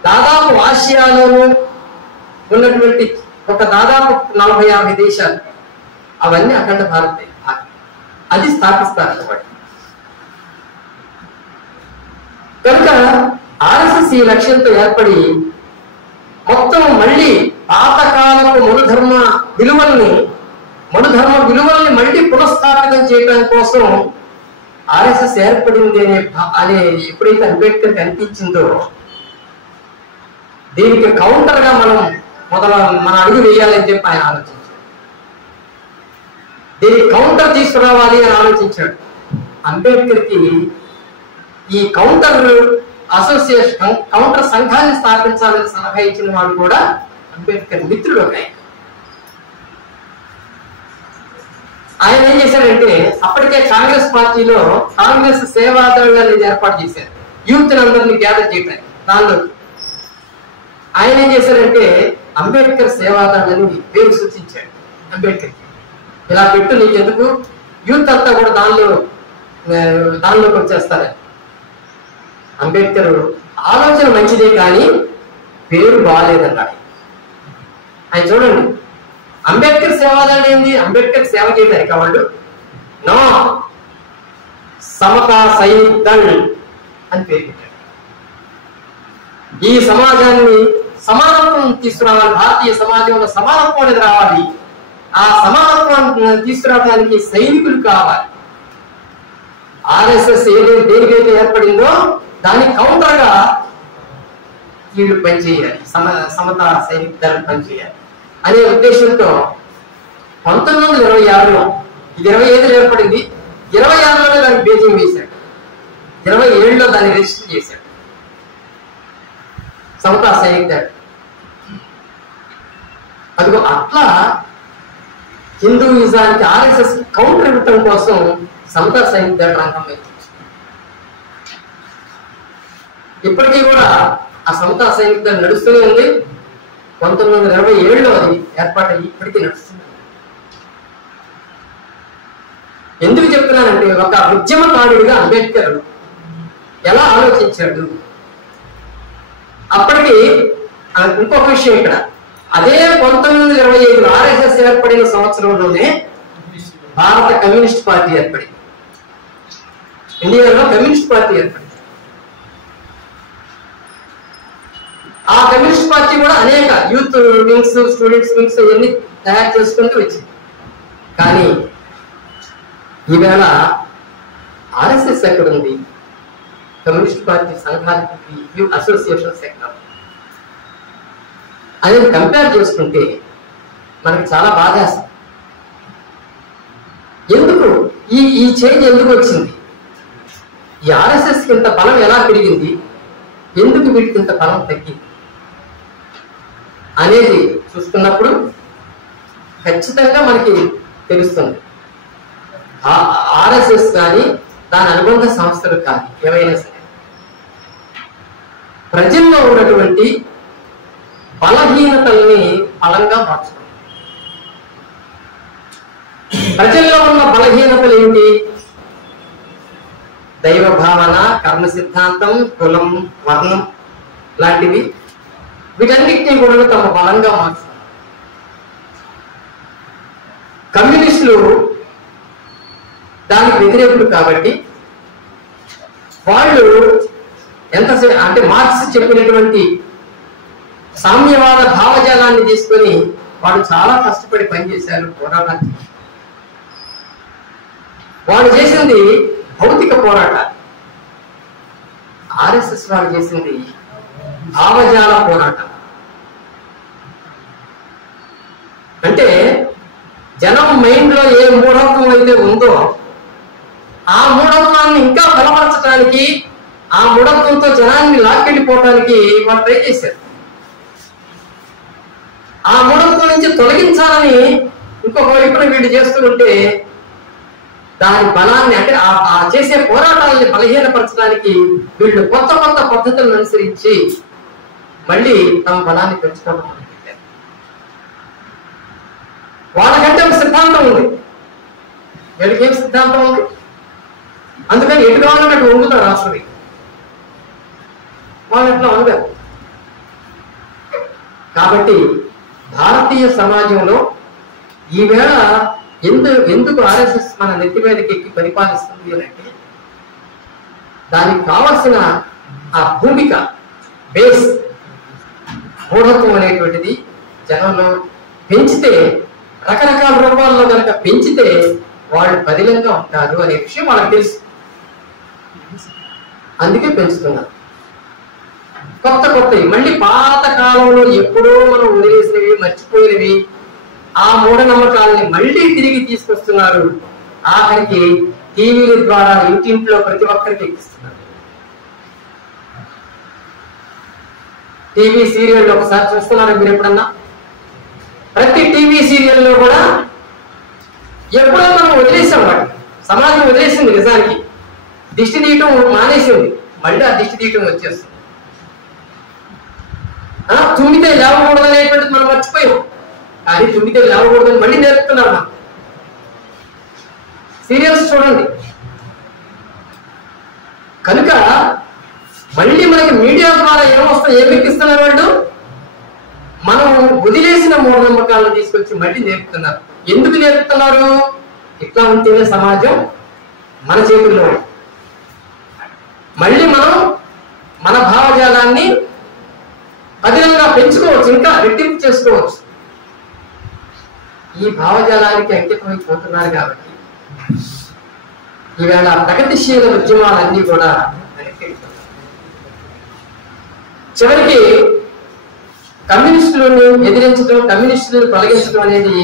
దాదాపు ఆసియాలోనూ ఉన్నటువంటి దాదాపు 40-50 దేశాలు అవన్నీ అఖండ భారత్ అది స్థాపిస్తారు అన్నమాట. కనుక ఆర్ఎస్ఎస్ ఈ లక్ష్యంతో ఏర్పడి మొత్తం మళ్ళీ పాతకాలపు మనుధర్మ విలువల్ని మళ్ళీ పునఃస్థాపితం చేయడం కోసం ఆర్ఎస్ఎస్ ఏర్పడింది అనే ఎప్పుడైతే అంబేద్కర్ అనిపించిందో దీనికి కౌంటర్ గా మన అడుగు వేయాలని చెప్పి ఆయన ఆలోచించాడు. దీనికి కౌంటర్ తీసుకురావాలి అని ఆలోచించాడు. అంబేద్కర్ కి ఈ కౌంటర్ అసోసియేషన్ కౌంటర్ సంఘాన్ని స్థాపించాలని సలహా ఇచ్చిన వాడు కూడా అంబేద్కర్ మిత్రుడు ఒక ఆయన ఏం చేశాడంటే అప్పటికే కాంగ్రెస్ పార్టీలో కాంగ్రెస్ సేవాదళ్ అనేది ఏర్పాటు చేశారు యూత్ అందరినీ గ్యాదర్ చేయడానికి. దానిలో ఆయన ఏం చేశారంటే అంబేద్కర్ సేవాదళ్ అని పేరు సూచించాడు అంబేద్కర్. ఇలా పెట్టు నీకెందుకు, యూత్ అంతా కూడా దానిలోకి వచ్చేస్తారు. అంబేద్కర్ ఆలోచన మంచిదే కానీ పేరు బాగాలేదన్నాడు ఆయన. చూడండి, అంబేద్కర్ సేవాదళ్ ఏంది? అంబేద్కర్ సేవ చేయడానికి వాళ్ళు నో సమతా సైనిక్ దళ్ అని పేరు పెట్టాడు. ఈ సమాజాన్ని సమానత్వం తీసుకురావాలి, భారతీయ సమాజంలో సమానత్వం అనేది రావాలి. ఆ సమానత్వాన్ని తీసుకురావడానికి సైనికులు కావాలి. ఆర్ఎస్ఎస్ దేనికైతే ఏర్పడిందో దానికి కౌంటర్ గా వీళ్ళు పనిచేయాలి, సమతా సైనిక దళం పనిచేయాలి అనే ఉద్దేశంతో 1926లో ఇది 25లో ఏర్పడింది. 26లోనే దానికి బీజింగ్ వేశాడు. 27లో దాన్ని రిజిస్టర్ చేశాడు సమతా సైనిక దళం. అదిగో అట్లా హిందూయిజానికి ఆర్ఎస్ఎస్ కౌంటర్ ఇవ్వటం కోసం సమతా సైనిక దళ రంగం మీద ఇప్పటికీ కూడా ఆ సమతా సైనిక దళం నడుస్తూనే ఉంది. 1927లో అది ఏర్పాటయ్యి ఇప్పటికీ నడుస్తుంది. ఎందుకు చెప్తున్నానంటే ఒక ఉద్యమకారుడిగా అంబేద్కర్ ఎలా ఆలోచించాడు. అప్పటికి ఇంకొక విషయం ఇక్కడ, అదే 1925లో ఆర్ఎస్ఎస్ ఏర్పడిన సంవత్సరంలోనే భారత కమ్యూనిస్ట్ పార్టీ ఏర్పడింది. ఇండియాలో కమ్యూనిస్ట్ పార్టీ ఏర్పడింది. ఆ కమ్యూనిస్ట్ పార్టీ కూడా అనేక యూత్ వింగ్స్, స్టూడెంట్స్ వింగ్స్ ఇవన్నీ తయారు చేసుకుంటూ వచ్చింది. కానీ ఈవేళ ఆర్ఎస్ఎస్ ఎక్కడుంది? కమ్యూనిస్ట్ పార్టీ సంఘానికి అసోసియేషన్స్ ఎక్కడ అనేది కంపేర్ చేసుకుంటే మనకి చాలా బాధేస్తుంది. ఎందుకు ఈ చేంజ్ ఎందుకు వచ్చింది? ఈ ఆర్ఎస్ఎస్ కి ఇంత బలం ఎలా పెరిగింది, ఎందుకు వీటికి ఇంత బలం తగ్గింది అనేది చూస్తున్నప్పుడు ఖచ్చితంగా మనకి తెలుస్తుంది. ఆర్ఎస్ఎస్ కానీ దాని అనుబంధ సంస్థలు కానీ ఏవైనా సరే ప్రజల్లో ఉన్నటువంటి బలహీనతల్ని బలంగా మార్చుకోండి. ప్రజల్లో ఉన్న బలహీనతలు ఏంటి? దైవ భావన, కర్మ సిద్ధాంతం, కులం, వర్ణం లాంటివి. వీటన్నిటినీ కూడా తమ బలంగా మార్చుకోండి. కమ్యూనిస్టులు దానికి వ్యతిరేకులు కాబట్టి వాళ్ళు ఎంతసేపు అంటే మార్క్స్ చెప్పినటువంటి సామ్యవాద భావజాలాన్ని తీసుకొని వాళ్ళు చాలా కష్టపడి పనిచేశారు, పోరాటాలు. వాళ్ళు చేసింది భౌతిక పోరాటాలు. ఆర్ఎస్ఎస్ వాళ్ళు చేసింది భావజాల పోరాటం. అంటే జనం మైండ్ లో ఏ మూఢత్వం అయితే ఉందో ఆ మూఢత్వాన్ని ఇంకా బలపరచడానికి, ఆ మూఢత్వంతో జనాన్ని లాక్కెళ్ళిపోవటానికి వాళ్ళు ట్రై చేశారు. ఆ మూఢత్వం నుంచి తొలగించాలని ఇంకొక వైపున వీళ్ళు చేస్తుంటే దాని బలాన్ని అంటే ఆ చేసే పోరాటాలని బలహీనపరచడానికి వీళ్ళు కొత్త కొత్త పద్ధతులను అనుసరించి మళ్ళీ తమ బలాన్ని పెంచుకోవడం మొదలుపెట్టారు. వాళ్ళకంటే ఒక సిద్ధాంతం ఉంది, వీళ్ళకి ఏం సిద్ధాంతం ఉంది? అందుకని ఎటు కావాలన్నట్టు వండుతారు రాష్ట్రపతి. వాళ్ళు ఎట్లా వండారు. కాబట్టి భారతీయ సమాజంలో ఈవేళ ఎందుకు ఆర్ఎస్ఎస్ మన నెత్తి మీదకి ఎక్కి పరిపాలిస్తుంది అంటే దానికి కావలసిన ఆ భూమిక బేస్ మూఢత్వం అనేటువంటిది జనంలో పెంచితే, రకరకాల రూపాల్లో కనుక పెంచితే వాళ్ళు బదిలంగా ఉంటారు అనే విషయం వాళ్ళకి తెలుసు. అందుకే పెంచుతున్నారు. కొత్త కొత్తవి మళ్ళీ పాత కాలంలో ఎప్పుడో మనం వదిలేసినవి, మర్చిపోయినవి, ఆ మూఢనమ్మకాలని మళ్ళీ తిరిగి తీసుకొస్తున్నారు. ఆఖరికి టీవీల ద్వారా ఇంటింట్లో ప్రతి ఒక్కరికి ఎక్కిస్తున్నారు. టీవీ సీరియల్ ఒకసారి చూస్తున్నారా మీరు ఎప్పుడన్నా? ప్రతి టీవీ సీరియల్లో కూడా ఎప్పుడో మనం వదిలేసాం, వాటి సమాజం వదిలేసింది. నిజానికి దిష్టి తీయటం మానేసింది, మళ్ళీ ఆ దిష్టి తీయటం వచ్చేస్తుంది. తుమ్మితే లేవకూడదు అనేటువంటిది మనం మర్చిపోయాం, కానీ తుమ్మితే లేవకూడదని మళ్ళీ నేర్పుతున్నారు మనం. సీరియల్స్ చూడండి. కనుక మళ్ళీ మనకి మీడియా ద్వారా ఏమెక్కిస్తున్నారు వాళ్ళు? మనం వదిలేసిన మూఢనమ్మకాలను తీసుకొచ్చి మళ్ళీ నేర్పుతున్నారు. ఎందుకు నేర్పుతున్నారు? ఇట్లా ఉంటేనే సమాజం మన చేతుల్లో. మళ్ళీ మనం మన భావజాలాన్ని అధికంగా పెంచుకోవచ్చు, ఇంకా రెట్టింపు చేసుకోవచ్చు. ఈ భావజాలానికి అంకితమైపోతున్నారు కాబట్టి ఈవేళ ప్రగతిశీల ఉద్యమాలన్నీ కూడా చివరికి కమ్యూనిస్టులను ఎదిరించడం, కమ్యూనిస్టులను తొలగించడం అనేది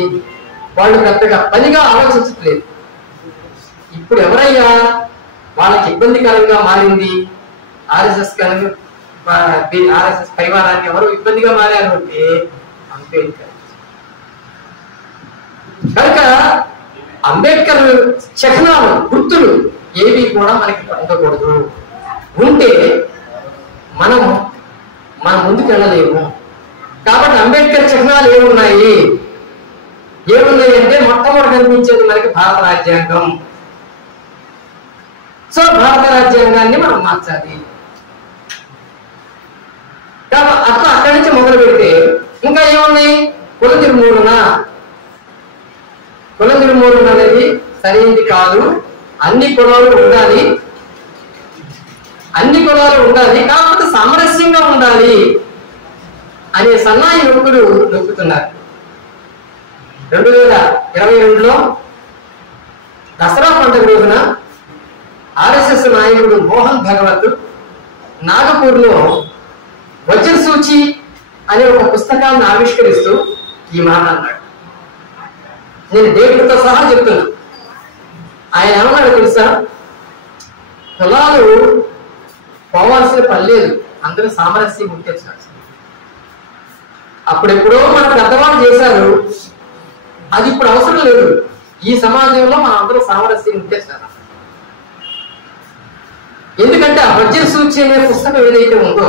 వాళ్ళు పెద్దగా పనిగా ఆలోచించట్లేదు. ఇప్పుడు ఎవరయ్యా వాళ్ళకి ఇబ్బందికరంగా మారింది? ఆర్ఎస్ఎస్ పరివారానికి ఎవరు ఇబ్బందిగా మారారు అంటే అంబేద్కర్. కనుక అంబేద్కర్ చిహ్నాలు, గుర్తులు ఏవి కూడా మనకి ఉండకూడదు. ఉంటే మనం ముందుకు వెళ్ళలేము. కాబట్టి అంబేద్కర్ చిహ్నాలు ఏమున్నాయి అంటే మొట్టమొదటి కనిపించేది మనకి భారత రాజ్యాంగం. సో భారత రాజ్యాంగాన్ని మనం మార్చాలి. కాబట్టి అట్లా అక్కడి నుంచి మొదలు పెడితే ఇంకా ఏమున్నాయి? కుల నిర్మూలన. కుల నిర్మూలన అనేది సరైనది కాదు. అన్ని కులాలు ఉండాలి, కాకపోతే సామరస్యంగా ఉండాలి అనే సన్నాయి నొక్కులు నొక్కుతున్నారు. 2022లో దసరా పండుగ రోజున ఆర్ఎస్ఎస్ నాయకుడు మోహన్ భగవత్ నాగపూర్లో వజ్రసూచి అనే ఒక పుస్తకాన్ని ఆవిష్కరిస్తూ ఈ మాట అన్నాడు. నేను డేట్లతో సహా చెప్తున్నా. ఆయన ఏమన్నాడు తెలుసా? కులాలు పోవాల్సిన పని లేదు, అందరూ సామరస్యం ఉంటే చాలు. అప్పుడెప్పుడో మన పెద్దవాళ్ళు చేశారు, అది ఇప్పుడు అవసరం లేదు. ఈ సమాజంలో మనం అందరూ సామరస్యం ఉంటే చాలు. ఎందుకంటే ఆ వజ్రసూచి అనే పుస్తకం ఏదైతే ఉందో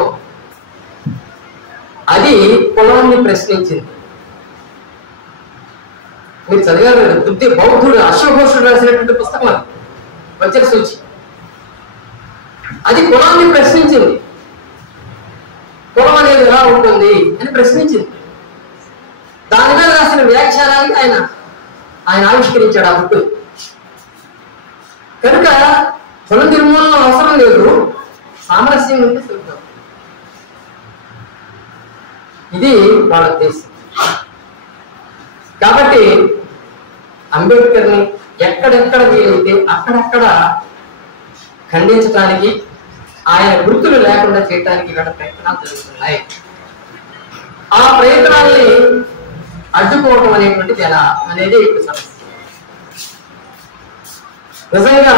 అది కులాన్ని ప్రశ్నించింది. మీరు చదివారు, బౌద్ధుడు అశ్వఘోషుడు రాసినటువంటి పుస్తకం అది వజ్రసూచి. అది కులాన్ని ప్రశ్నించింది. కులం అనేది ఎలా ఉంటుంది అని ప్రశ్నించింది. దాని మీద రాసిన వ్యాఖ్యానానికి ఆయన ఆవిష్కరించాడు ఆ బుక్. కనుక కుల నిర్మూలన అవసరం లేదు, సామరస్యం ఉంటే సరిపోతుంది. ఇది వాళ్ళ ఉద్దేశం. కాబట్టి అంబేద్కర్ని ఎక్కడెక్కడ వీలైతే అక్కడక్కడ ఖండించడానికి, ఆయన గుర్తులు లేకుండా చేయడానికి ఇక్కడ ప్రయత్నాలు జరుగుతున్నాయి. ఆ ప్రయత్నాల్ని అడ్డుకోవటం అనేటువంటిది ఎలా అనేది ఇప్పుడు సమస్య. నిజంగా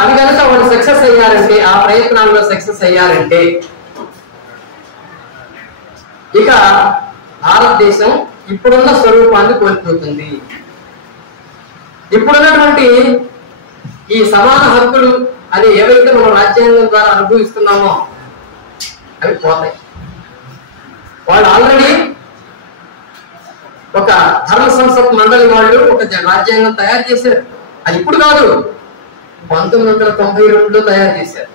అది కనుక వాళ్ళు సక్సెస్ అయ్యారంటే, ఆ ప్రయత్నాల్లో సక్సెస్ అయ్యారంటే ఇక భారతదేశం ఇప్పుడున్న స్వరూపాన్ని కోల్పోతుంది. ఇప్పుడున్నటువంటి ఈ సమాన హక్కులు అని ఏవైతే మనం రాజ్యాంగం ద్వారా అనుభవిస్తున్నామో అవి పోతాయి. వాళ్ళు ఆల్రెడీ ఒక ధర్మ సంసత్ మండలి వాళ్ళు ఒక రాజ్యాంగం తయారు చేశారు. అది ఇప్పుడు కాదు, 1992లో తయారు చేశారు.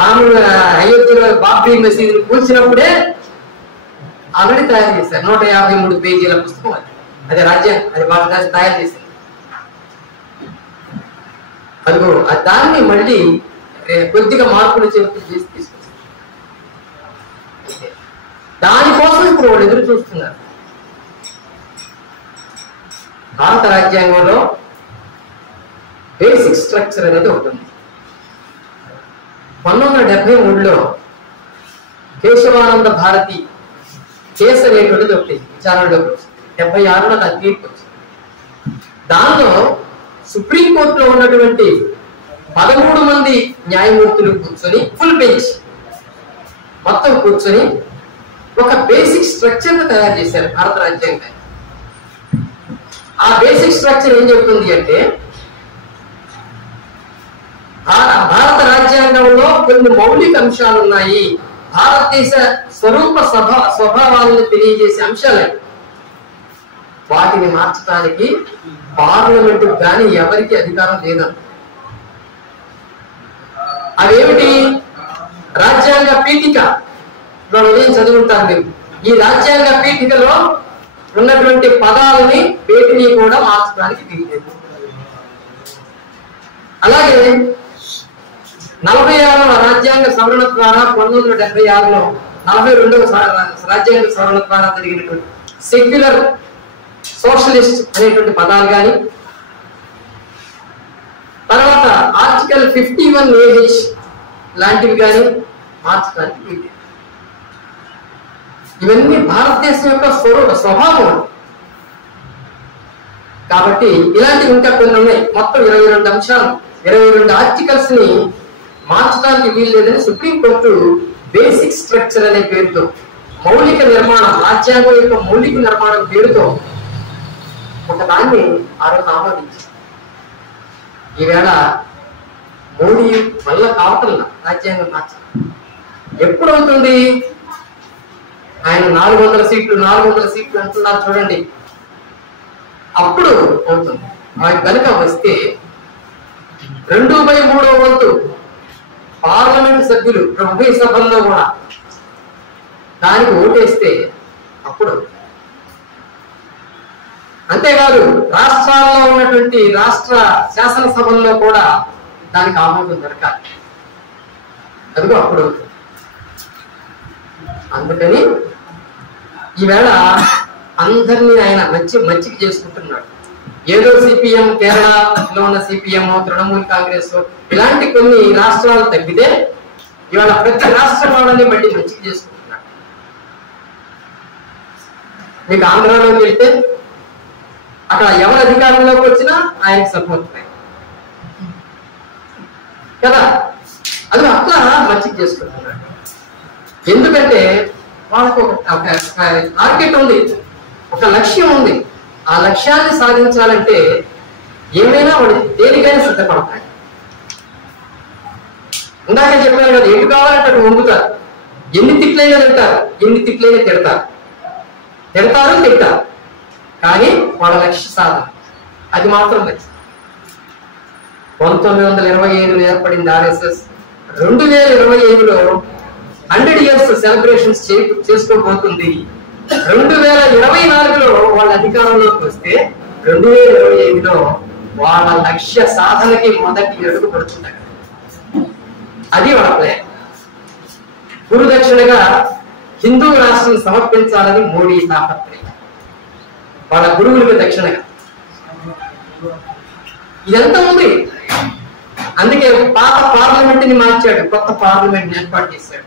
రాముడు అయోధ్యలో బాబ్రీ మసీదుని కూల్చినప్పుడే ఆల్రెడీ తయారు చేశారు. 153 పేజీల పుస్తకం అది రాజ్యాంగం. అది వాళ్ళ తయారు చేశారు. అదిగో దాన్ని మళ్ళీ కొద్దిగా మార్పులు చేసి తీసుకొచ్చారు. దానికోసం ఇప్పుడు వాళ్ళు ఎదురు చూస్తున్నారు. భారత రాజ్యాంగంలో బేసిక్ స్ట్రక్చర్ అనేది ఉంటుంది. 1973లో కేశవానంద భారతి కేసు అనేటువంటిది ఒకటి విచారణలోకి వచ్చింది. 76లో దాని తీర్పు వచ్చింది. దానిలో సుప్రీంకోర్టులో ఉన్నటువంటి 13 మంది న్యాయమూర్తులు కూర్చొని ఫుల్ బెంచ్ మొత్తం కూర్చొని ఒక బేసిక్ స్ట్రక్చర్ తయారు చేశారు భారత రాజ్యాంగాన్ని. ఆ బేసిక్ స్ట్రక్చర్ ఏం చెప్తుంది అంటే, భారత రాజ్యాంగంలో కొన్ని మౌలిక అంశాలు ఉన్నాయి, భారతదేశ స్వభావాలను తెలియజేసే అంశాలు. వాటిని మార్చడానికి పార్లమెంటు కానీ ఎవరికి అధికారం లేదంట. అవేమిటి? రాజ్యాంగ పీఠిక ఏం చదువుకుంటారు మీరు. ఈ రాజ్యాంగ పీఠికలో ఉన్నటువంటి పదాలని వేటిని కూడా మార్చడానికి వీల్లేదు. అలాగే 46వ రాజ్యాంగ సవరణ ద్వారా 1976లో 42వ రాజ్యాంగ సవరణ ద్వారా జరిగినటువంటి సెక్యులర్ సోషలిస్ట్ అనేటువంటి పదాలు కానీ, తర్వాత ఆర్టికల్ 51AH లాంటివి కానీ మార్చడానికి వీల్లేదు. ఇవన్నీ భారతదేశం యొక్క స్వభావం. కాబట్టి ఇలాంటివి ఇంకా కొన్ని ఉన్నాయి. మొత్తం 22 అంశాలు, 22 ఆర్టికల్స్ ని మార్చడానికి వీల్లేదని సుప్రీంకోర్టు బేసిక్ స్ట్రక్చర్ అనే పేరుతో, మౌలిక నిర్మాణం, రాజ్యాంగం యొక్క మౌలిక నిర్మాణం పేరుతో ఒక దాన్ని ఆమోదించింది. ఈవేళ మోడీ వల్ల కావటం రాజ్యాంగం మార్చాలి. ఎప్పుడు అవుతుంది? ఆయన 400 సీట్లు అంటున్నారు చూడండి, అప్పుడు అవుతుంది. ఆయన కనుక వస్తే 2/3 వంతు పార్లమెంట్ సభ్యులు ఉభయ సభల్లో కూడా దానికి ఓటేస్తే అప్పుడు. అంతేకాదు రాష్ట్రాల్లో ఉన్నటువంటి రాష్ట్ర శాసనసభల్లో కూడా దానికి ఆమోదం దొరకాలి. అదిగో అప్పుడు. అందుకని ఈవేళ అందరినీ ఆయన మంచికి చేసుకుంటున్నాడు. ఏదో సిపిఎం, కేరళలో ఉన్న సిపిఎం, తృణమూల్ కాంగ్రెస్ ఇలాంటి కొన్ని రాష్ట్రాలు తగ్గితే ఇవాళ ప్రతి రాష్ట్రం వాళ్ళని బట్టి మంచికి చేసుకుంటున్నాడు. మీకు ఆంధ్రాలోకి వెళ్తే అక్కడ ఎవరు అధికారంలోకి వచ్చినా ఆయనకు సపోర్ట్ కదా. అది అట్లా మంచికి చేసుకుంటున్నాడు. ఎందుకంటే వాళ్ళకు ఒక టార్గెట్ ఉంది, ఒక లక్ష్యం ఉంది. ఆ లక్ష్యాన్ని సాధించాలంటే ఏమైనా వాడు దేనికైనా సిద్ధపడతాడు. ఇందాక చెప్పాను కదా, ఎటు కావాలంటే అటు వంగుతారు. ఎన్ని తిట్లైనా తింటారు, ఎన్ని తిట్లైనా తిడతారు, కానీ వాళ్ళ లక్ష్య సాధన అది మాత్రం మంచిది. 1925లో ఏర్పడింది ఆర్ఎస్ఎస్. 2025లో 100 years సెలబ్రేషన్స్ చేసుకోబోతుంది. 2024లో వాళ్ళ అధికారంలోకి వస్తే 2025లో వాళ్ళ లక్ష్య సాధనకి మొదటి అడుగు పడుతుంటారు. అది వాళ్ళ ప్లాన్. గురుదక్షిణగా హిందూ రాష్ట్రం సమర్పించాలని మోడీ తాపత్రయం, వాళ్ళ గురువులకు దక్షిణగా. ఇదంతా ఉంది. అందుకే పాత పార్లమెంట్ ని మార్చాడు, కొత్త పార్లమెంట్ ఏర్పాటు చేశాడు.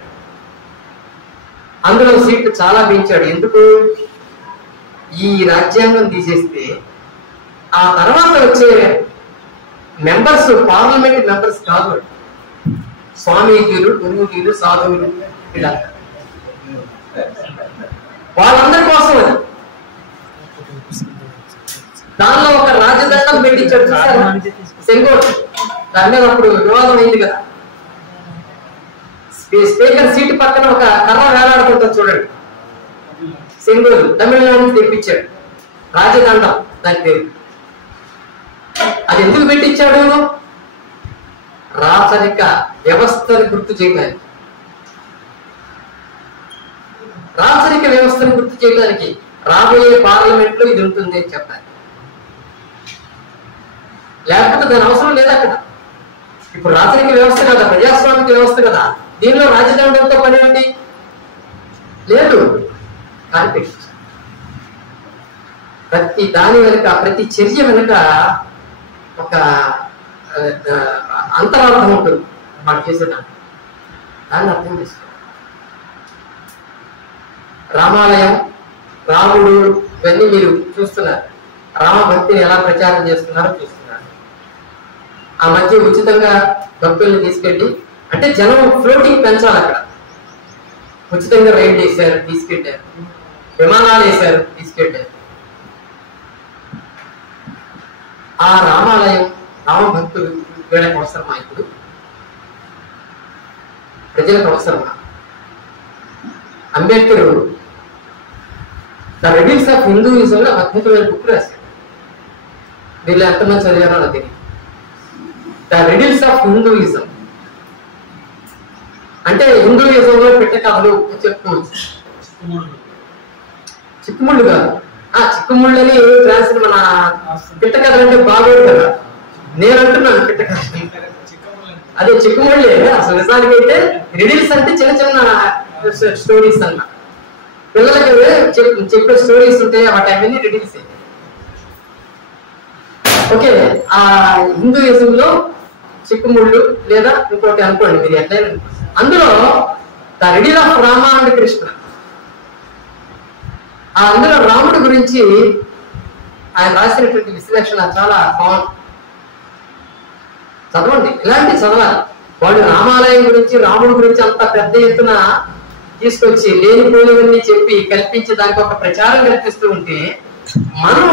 అందులో సీట్లు చాలా పెంచాడు. ఎందుకు? ఈ రాజ్యాంగం తీసేస్తే ఆ తర్వాత వచ్చే మెంబర్స్ పార్లమెంట్ మెంబర్స్ కాదు, స్వామీజీలు, గురువుజీలు, సాధువులు, ఇలా వాళ్ళందరి కోసం అది. దానిలో ఒక రాజదండం పెట్టించాడు సెంగోట్. దాని మీద అప్పుడు వివాదం అయింది కదా. స్పీకర్ సీటు పక్కన ఒక కర్ర వేలాడుకుంటుంది చూడండి, సెంగోల్ తమిళనాడు నుంచి తెప్పించాడు రాజదండం దాని పేరు. అది ఎందుకు పెట్టించాడు? రాచరిక వ్యవస్థను గుర్తు చేయడానికి, రాచరిక వ్యవస్థను గుర్తు చేయడానికి. రాబోయే పార్లమెంట్ లో ఇది ఉంటుంది అని చెప్పాలి. లేకపోతే దాని అవసరం లేదు అక్కడ. ఇప్పుడు రాచరిక వ్యవస్థ కదా, ప్రజాస్వామిక వ్యవస్థ కదా, దీనిలో రాజదండంతో పని ఏంటి? లేదు, కాన్ఫ్లిక్ట్. ప్రతి దాని వెనుక, ప్రతి చర్య వెనుక ఒక అంతరార్థం ఉంటుంది వాడు చేసేదాన్ని. దాన్ని అర్థం చేసుకో. రామాలయం, రాముడు, ఇవన్నీ మీరు చూస్తున్నారు. రామభక్తిని ఎలా ప్రచారం చేస్తున్నారో చూస్తున్నారు. ఆ మధ్య ఉచితంగా భక్తుల్ని తీసుకెళ్ళి, అంటే జనం ఫ్లోటింగ్ పెంచాలి. అక్కడ ఉచితంగా రైడ్ చేశారు, తీసుకెళ్ళారు. విమానాలు వేశారు, తీసుకెళ్ళారు. ఆ రామాలయం, రామభక్తులు వీళ్ళకి అవసరమా? ఇప్పుడు ప్రజలకు అవసరమా? అంబేద్కర్ ద రెడిల్స్ ఆఫ్ హిందూయిజం లో అద్భుతమైన బుక్ రాశారు. వీళ్ళు ఎంతమంది చదివారో నాకు తెలియదు. ద రెడిల్స్ ఆఫ్ హిందూయిజం అంటే హిందూయిజంలో పెట్టే కథలు చెప్పుకోవచ్చు. చిక్కుముళ్ళు కాదు, చిక్కుముళ్ళని ట్రాన్స్ మన పిట్ట కథలు అంటే బాగోదు కదా. నేను అంటున్నాను పిట్ట కథ, అదే చిక్కుముళ్ళే. అసలు నిజానికి అయితే రిడిల్స్ అంటే చిన్న చిన్న స్టోరీస్ అన్న. పిల్లలకి చెప్పే స్టోరీస్ ఉంటాయి, వాటి రిడిల్స్. ఓకే, ఆ హిందూయిజంలో చిక్కుముళ్ళు లేదా ఇంకోటి అనుకోండి మీరు ఎట్లయినా. అందులో the riddle of Rama and Krishna, అందులో రాముడి గురించి ఆయన రాసినటువంటి విశ్లేషణ చాలా బాగుంది. చదవండి, ఇలాంటి చదవాలి. వాళ్ళు రామాలయం గురించి, రాముడి గురించి అంత పెద్ద ఎత్తున తీసుకొచ్చి లేనిపోయినవన్నీ చెప్పి కల్పించి దానికి ఒక ప్రచారం కల్పిస్తూ ఉంటే, మనం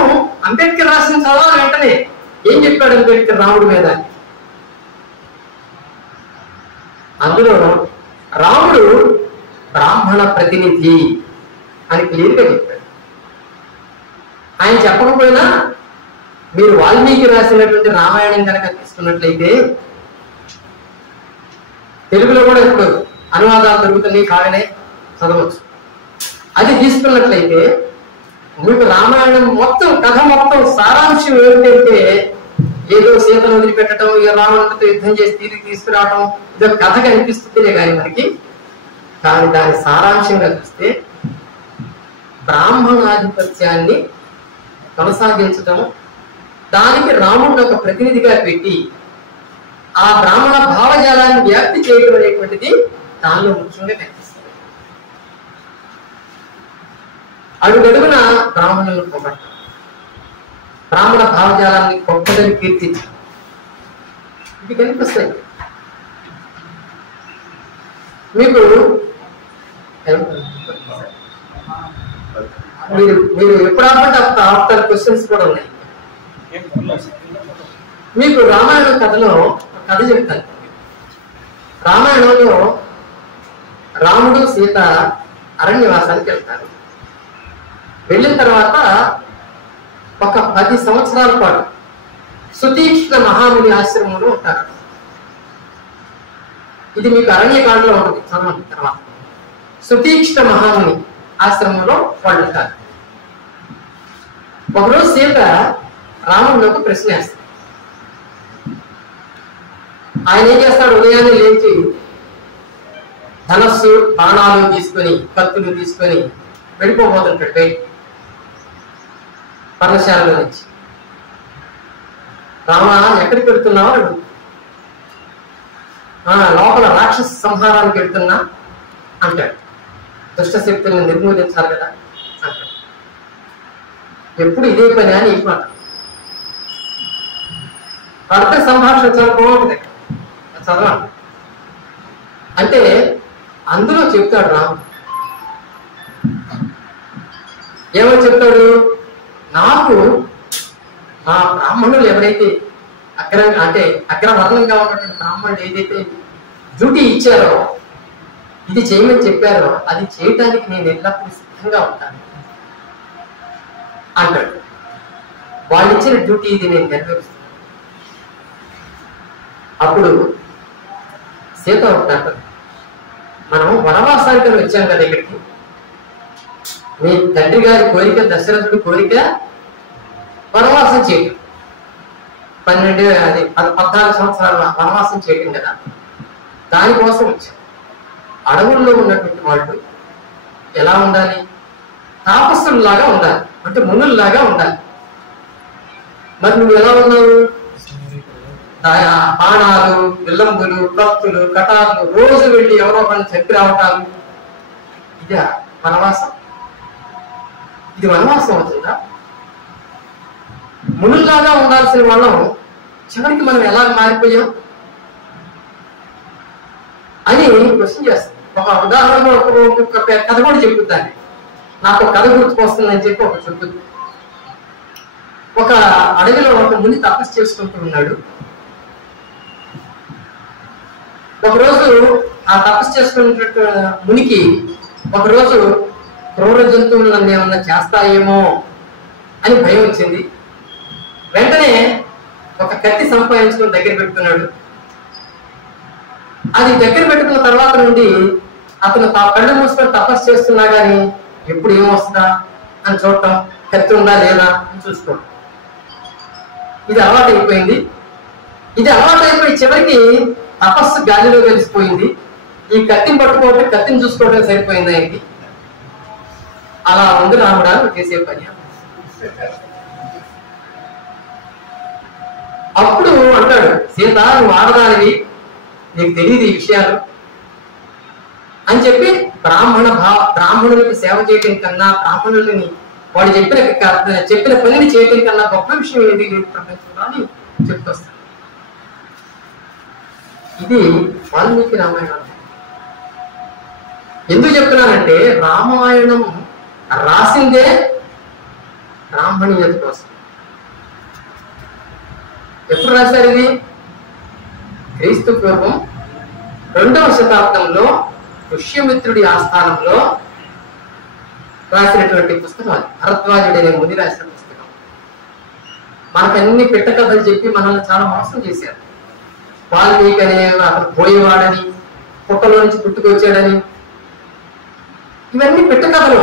అంబేద్కర్ రాసిన చదవాలి. వెంటనే ఏం చెప్పాడు అంబేద్కర్ రాముడి మీద? అందులో రాముడు బ్రాహ్మణ ప్రతినిధి అని క్లియర్గా చెప్పాడు. ఆయన చెప్పకపోయినా మీరు వాల్మీకి రాసినటువంటి రామాయణం కనుక తీసుకున్నట్లయితే, తెలుగులో కూడా ఇప్పుడు అనువాదాలు దొరుకుతున్నాయి, కాగానే చదవచ్చు. అది తీసుకున్నట్లయితే మీకు రామాయణం మొత్తం, కథ మొత్తం సారాంశం ఏమిటంటే, ఏదో సీతను వదిలిపెట్టడం, ఏ రావణుడితో యుద్ధం చేసి తిరిగి తీసుకురావడం, ఇదో కథ కనిపిస్తుందే కానీ మనకి. కానీ దాని సారాంశంగా చూస్తే బ్రాహ్మణాధిపత్యాన్ని కొనసాగించడం, దానికి రాముడిని ఒక ప్రతినిధిగా పెట్టి ఆ బ్రాహ్మణ భావజాలాన్ని వ్యాప్తి చేయడం అనేటువంటిది దానిలో ముఖ్యంగా కనిపిస్తుంది. అడుగడుగున బ్రాహ్మణులను పొగట్టడం, బ్రాహ్మణ భావజాలాన్ని గొప్పదని కీర్తించడం, ఇది కనిపిస్తాయి. మీకు మీరు ఎప్పుడంటే ఆఫ్టర్ క్వశ్చన్స్ కూడా ఉన్నాయి. మీకు రామాయణం కథలో కథ చెప్తాను. రామాయణంలో రాముడు సీత అరణ్యవాసానికి వెళ్తారు. వెళ్ళిన తర్వాత ఒక 10 సంవత్సరాల పాటు సుతీక్ష్ణ మహాముని ఆశ్రమంలో ఉంటారు. ఇది మీకు అరణ్యకాండలో ఉంటుంది, చదవండి తర్వాత. సుతీక్ష్ణ మహాముని ఆశ్రమంలో వాళ్ళు ఉంటారు. ఒకరోజు సీత రాముడిని ఒక ప్రశ్న వేస్తాడు. ఆయన ఏం చేస్తాడు? ఉదయాన్నే లేచి ధనస్సు, బాణాలు తీసుకొని, కత్తులు తీసుకొని వెళ్ళిపోబోతుంటాడు బయట పర్ణశాలలో నుంచి. రామ ఎక్కడికి వెళ్తున్నావు? లోపల రాక్షస సంహారానికి వెళ్తున్నా అంటాడు. దుష్ట శక్తులను నిర్మూలించాలి కదా అంటాడు. ఎప్పుడు ఇదే పని అని ఇవ్వాలి. అర్థ సంభాషణ చాలా బాగుంటుంది, చదవండి. అంటే అందులో చెప్తాడు రాముడు. ఏమని చెప్తాడు? నాకు మా బ్రాహ్మణులు ఎవరైతే అగ్రవర్ణంగా ఉన్నటువంటి బ్రాహ్మణులు ఏదైతే డ్యూటీ ఇచ్చారో, ఇది చేయమని చెప్పారో, అది చేయటానికి నేను ఎల్లప్పుడూ సిద్ధంగా ఉంటాను అంటాడు. వాళ్ళు ఇచ్చిన డ్యూటీ ఇది నేను నెరవేరుస్తాను. అప్పుడు సీత ఉంటాడు, మనం వనవాసానికి వచ్చాం కదా ఇక్కడికి. మీ తండ్రి గారి కోరిక, దశరథుడి కోరిక వనవాసం చేయటం. 14 సంవత్సరాల వనవాసం చేయటం కదా, దానికోసం వచ్చాం. అడవుల్లో ఉన్నటువంటి వాళ్ళు ఎలా ఉండాలి? తాపస్సుల్లాగా ఉండాలి, అంటే మునుల్లాగా ఉండాలి. మరి నువ్వు ఎలా ఉన్నావు? బాణాలు, విల్లంబులు, కత్తులు, కటార్లు, రోజు వెళ్ళి ఎవరో ఒకరిని చెప్పి రావటాలు, ఇదే వనవాసం? ఇది వనవాసం అవుతుందా? మునుల్లాగా ఉండాల్సిన వాళ్ళం చివరికి మనం ఎలా మారిపోయాం అని క్వశ్చన్ చేస్తాం. ఒక ఉదాహరణ, ఒక కథ కూడా చెప్పుద్దాన్ని. నాకు ఒక కథ గుర్తుకొస్తుందని చెప్పి ఒక చెప్పుద్ది. ఒక అడవిలో ఒక ముని తపస్సు చేసుకుంటూ ఉన్నాడు. ఒకరోజు ఆ తపస్సు చేసుకున్నట్టు మునికి ఒకరోజు క్రూర జంతువులు నన్ను ఏమన్నా చేస్తాయేమో అని భయం వచ్చింది. వెంటనే ఒక కత్తి సంపాదించుకుని దగ్గర పెట్టుకున్నాడు. అది దగ్గర పెట్టుకున్న తర్వాత నుండి అతను కళ్ళు మూసుకొని తపస్సు చేస్తున్నా కానీ ఎప్పుడు ఏమొస్తుందా అని చూడటం, కత్తి ఉందా లేదా అని చూసుకోవడం, ఇది అలవాటు అయిపోయింది. ఇది అలవాటు అయిపోయి చివరికి తపస్సు గాలిలో కలిసిపోయింది. ఈ కత్తిని పట్టుకోవటం, కత్తిని చూసుకోవడం సరిపోయింది ఆయనకి. అలా ఉంది రాముడా చేసే పని. అప్పుడు అంటాడు, సీత నువ్వు ఆడదానివి, నీకు తెలియదు ఈ విషయాలు అని చెప్పి బ్రాహ్మణులకు సేవ చేయటం కన్నా, బ్రాహ్మణులని వాడు చెప్పిన పనిని చేయటం కన్నా గొప్ప విషయం ఏది లేదు ప్రపంచంలో అని చెప్తొస్తాడు. ఇది వాల్మీకి రామాయణం. ఎందుకు చెప్తున్నానంటే రామాయణం రాసిందే బ్రాహ్మణీయత కోసం. ఎప్పుడు రాశారు ఇది? క్రీస్తు పూర్వం 2వ శతాబ్దంలో పుష్యమిత్రుడి ఆస్థానంలో రాసినటువంటి పుస్తకం అది. భరద్వాజుడు అనే ముని రాసిన పుస్తకం. మనకన్ని పెట్ట కథలు చెప్పి మనల్ని చాలా మోసం చేశారు. వాల్మీకి అనే అతను పోయేవాడని, పుట్టలో నుంచి పుట్టుకొచ్చాడని, ఇవన్నీ పెట్ట కథలు.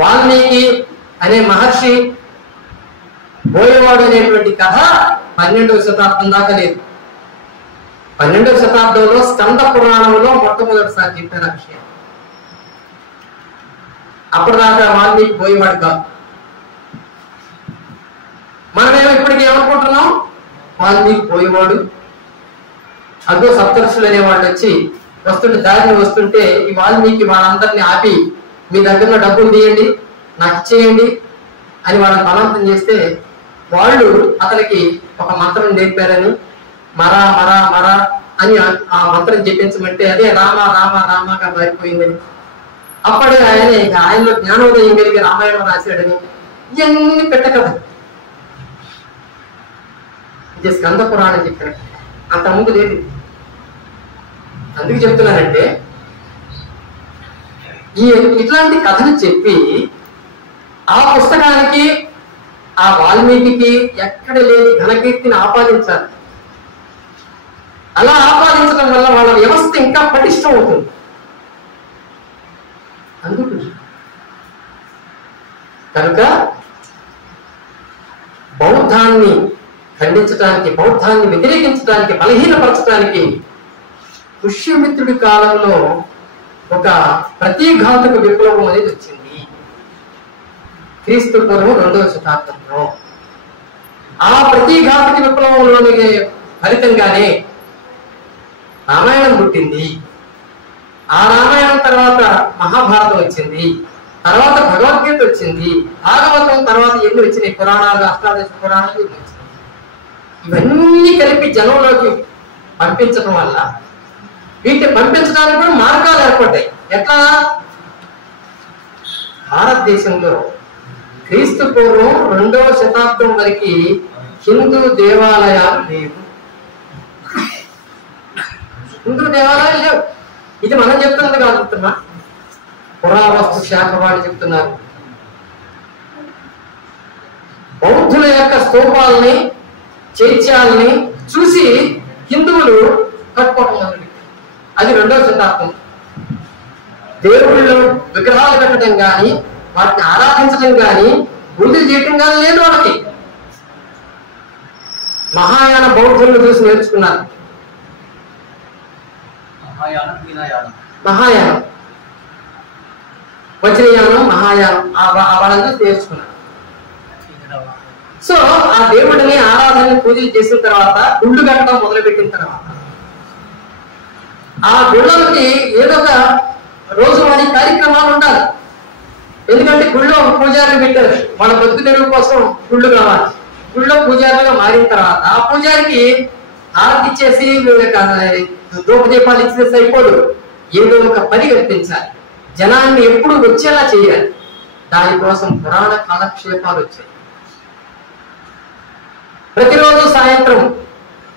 వాల్మీకి అనే మహర్షి పోయేవాడు అనేటువంటి కథ 12వ శతాబ్దం దాకా లేదు. 12వ శతాబ్దంలో స్కంద పురాణంలో మొట్టమొదటిసారి చెప్పారు ఆ విషయం. అప్పటిదాకా వాల్మీకి పోయేవాడు కాదు. మనమేమో ఇప్పటికీ ఏమనుకుంటున్నాం? వాల్మీకి పోయేవాడు. అదో సప్తర్షులు అనేవాళ్ళు వచ్చి వస్తుంటే, దారిని వస్తుంటే ఈ వాల్మీకి వాళ్ళందరినీ ఆపి మీ దగ్గర డబ్బులు తీయండి, నాకు ఇచ్చేయండి అని వాళ్ళని బలవంతం చేస్తే వాళ్ళు అతనికి ఒక మంత్రం నేర్పారని మరా మరా మరా అని ఆ మంత్రం చెప్పించమంటే అదే రామ రామ రామగా మారిపోయిందని, అప్పుడే ఆయనలో జ్ఞానోదయం కలిగి రామాయణం రాశాడని, ఇవన్నీ పెట్టకథ. ఇది స్కంద పురాణం చెప్పిన అంత ముందు లేదు. అందుకు చెప్తున్నానంటే ఇట్లాంటి కథలు చెప్పి ఆ పుస్తకానికి, ఆ వాల్మీకి ఎక్కడ లేని ఘనకీర్తిని ఆపాదించాలి. అలా ఆపాదించడం వల్ల వాళ్ళ వ్యవస్థ ఇంకా పటిష్టం అవుతుంది. అందుకు కనుక బౌద్ధాన్ని ఖండించడానికి, బౌద్ధాన్ని వ్యతిరేకించడానికి, బలహీనపరచడానికి పుష్యమిత్రుడి కాలంలో ఒక ప్రతీఘాతక విప్లవం అనేది వచ్చింది. క్రీస్తు పూర్వం 2వ శతాబ్దంలో ఆ ప్రతీఘాతక విప్లవంలోని ఫలితంగానే రామాయణం పుట్టింది. ఆ రామాయణం తర్వాత మహాభారతం వచ్చింది, తర్వాత భగవద్గీత వచ్చింది, భాగవతం తర్వాత ఎన్ని వచ్చినాయి, పురాణాలు, అష్టాదశ పురాణాలు ఎన్ని వచ్చినాయి. ఇవన్నీ కలిపి జనంలోకి పంపించడం వల్ల వీటిని పంపించడానికి కూడా మార్గాలు ఏర్పడ్డాయి. ఎట్లా? భారతదేశంలో క్రీస్తు పూర్వం 2వ శతాబ్దం వరకు హిందూ దేవాలయాలు లేవు. హిందూ దేవాలయాలు లేవు. ఇది మనం చెప్తున్నది కాదుతున్నా, పురావస్తు శాఖ వాళ్ళు చెప్తున్నారు. బౌద్ధుల యొక్క స్తూపాలని, చైత్యాలని చూసి హిందువులు కట్టుకోవటం మొదలుపెట్టారు. అది 2వ శతాబ్దం. దేవుళ్ళు విగ్రహాలు పెట్టడం కానీ, వాటిని ఆరాధించడం కానీ, పూజలు చేయటం కానీ లేదు వాళ్ళకి. మహాయాన బౌద్ధులను చూసి నేర్చుకున్నారు. మహాయానం వజ్రయానం, మహాయానం వాళ్ళందరూ నేర్చుకున్నారు. సో ఆ దేవుడిని ఆరాధన పూజలు చేసిన తర్వాత గుళ్ళు కట్టడం మొదలుపెట్టిన తర్వాత ఆ గుళ్ళకి ఏదో ఒక రోజువారీ కార్యక్రమాలు ఉండాలి. ఎందుకంటే గుళ్ళో పూజారులు పెట్టారు, వాళ్ళ బతుకు తెరువు కోసం గుళ్ళు కావాలి. గుళ్ళో పూజారులుగా మారిన తర్వాత ఆ పూజారికి హారతి ఇచ్చేసి ధూపదీపాలు ఇచ్చేసి అయిపోదు, ఏదో ఒక పని కల్పించాలి, జనాన్ని ఎప్పుడు వచ్చేలా చేయాలి. దానికోసం పురాణ కాలక్షేపాలు వచ్చాయి. ప్రతిరోజు సాయంత్రం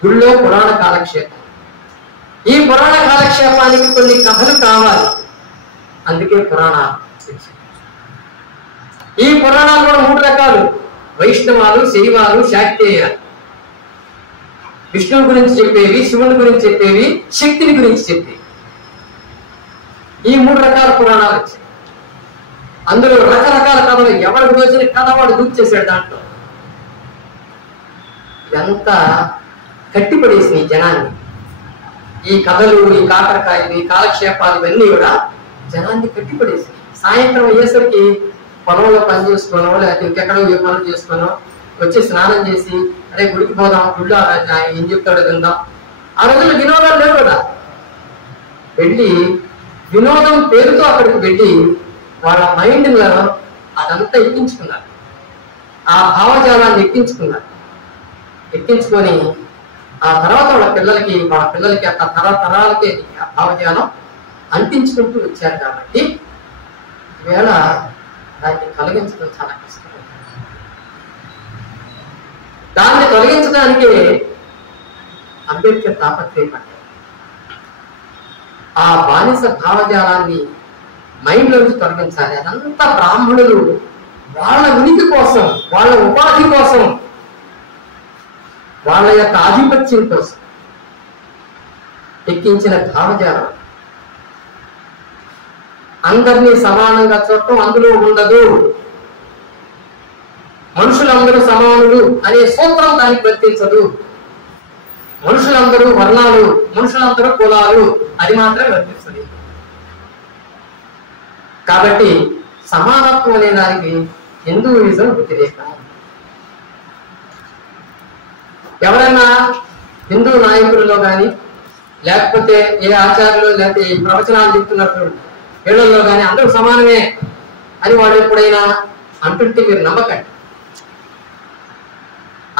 గుళ్ళో పురాణ కాలక్షేపం. ఈ పురాణ కాలక్షేపానికి కొన్ని కథలు కావాలి, అందుకే పురాణాలు. ఈ పురాణాలు కూడా 3 రకాలు: వైష్ణవాలు, శైవాలు, శాక్తేయాలు. విష్ణువు గురించి చెప్పేవి, శివుని గురించి చెప్పేవి, శక్తిని గురించి చెప్పేవి. ఈ 3 రకాల పురాణాలు వచ్చాయి. అందులో రకరకాల కథలు, ఎవరికి వచ్చిన కథ వాడు గుర్తు చేశాడు. దాంట్లో ఎంత కట్టిపడేసింది జనాన్ని. ఈ కథలు, ఈ కాకరకాయలు, ఈ కాలక్షేపాలు ఇవన్నీ కూడా జనాన్ని కట్టిపడేసింది. సాయంత్రం అయ్యేసరికి పొలంలో పని చేసుకోనో లేకపోతే ఇంకెక్కడో ఏ పనులు చేసుకోనో వచ్చి స్నానం చేసి అరే గుడికి పోదాం, గుడిలో ఏం చెప్తాడో విందాం. ఆ రోజుల్లో వినోదాలు లేవు కదా. వెళ్ళి వినోదం పేరుతో అక్కడికి వెళ్ళి వాళ్ళ మైండ్లో అదంతా ఎక్కించుకున్నారు, ఆ భావజాలాన్ని ఎక్కించుకొని ఆ తర్వాత వాళ్ళ పిల్లలకి అట్లా తరతరాలకి ఆ భావజాలం అంటించుకుంటూ వచ్చారు. కాబట్టి ఈవేళ దాన్ని తొలగించడం చాలా కష్టం. దాన్ని తొలగించడానికే అంబేద్కర్ తాపత్రయపడ్డారు. ఆ బానిస భావజాలాన్ని మైండ్ లోంచి తొలగించాలి. అదంతా బ్రాహ్మణులు వాళ్ళ ఉనికి కోసం, వాళ్ళ ఉపాధి కోసం, వాళ్ళ యొక్క ఆధిపత్యం కోసం ఎక్కించిన భావజాలం. అందరినీ సమానంగా చూడటం అందులో ఉండదు. మనుషులందరూ సమానులు అనే సూత్రం దానికి వర్తించదు. మనుషులందరూ వర్ణాలు, మనుషులందరూ కులాలు, అది మాత్రం వర్తిస్తుంది. కాబట్టి సమానత్వం అనే దానికి హిందూయిజం వ్యతిరేకం. ఎవరైనా హిందూ నాయకులలో కానీ లేకపోతే ఏ ఆచార్యులు లేకపోతే ఏ ప్రవచనాలు చెప్తున్నప్పుడు వీళ్ళల్లో కానీ అందరూ సమానమే అని వాడు ఎప్పుడైనా అంటుంటే మీరు నమ్మకండి.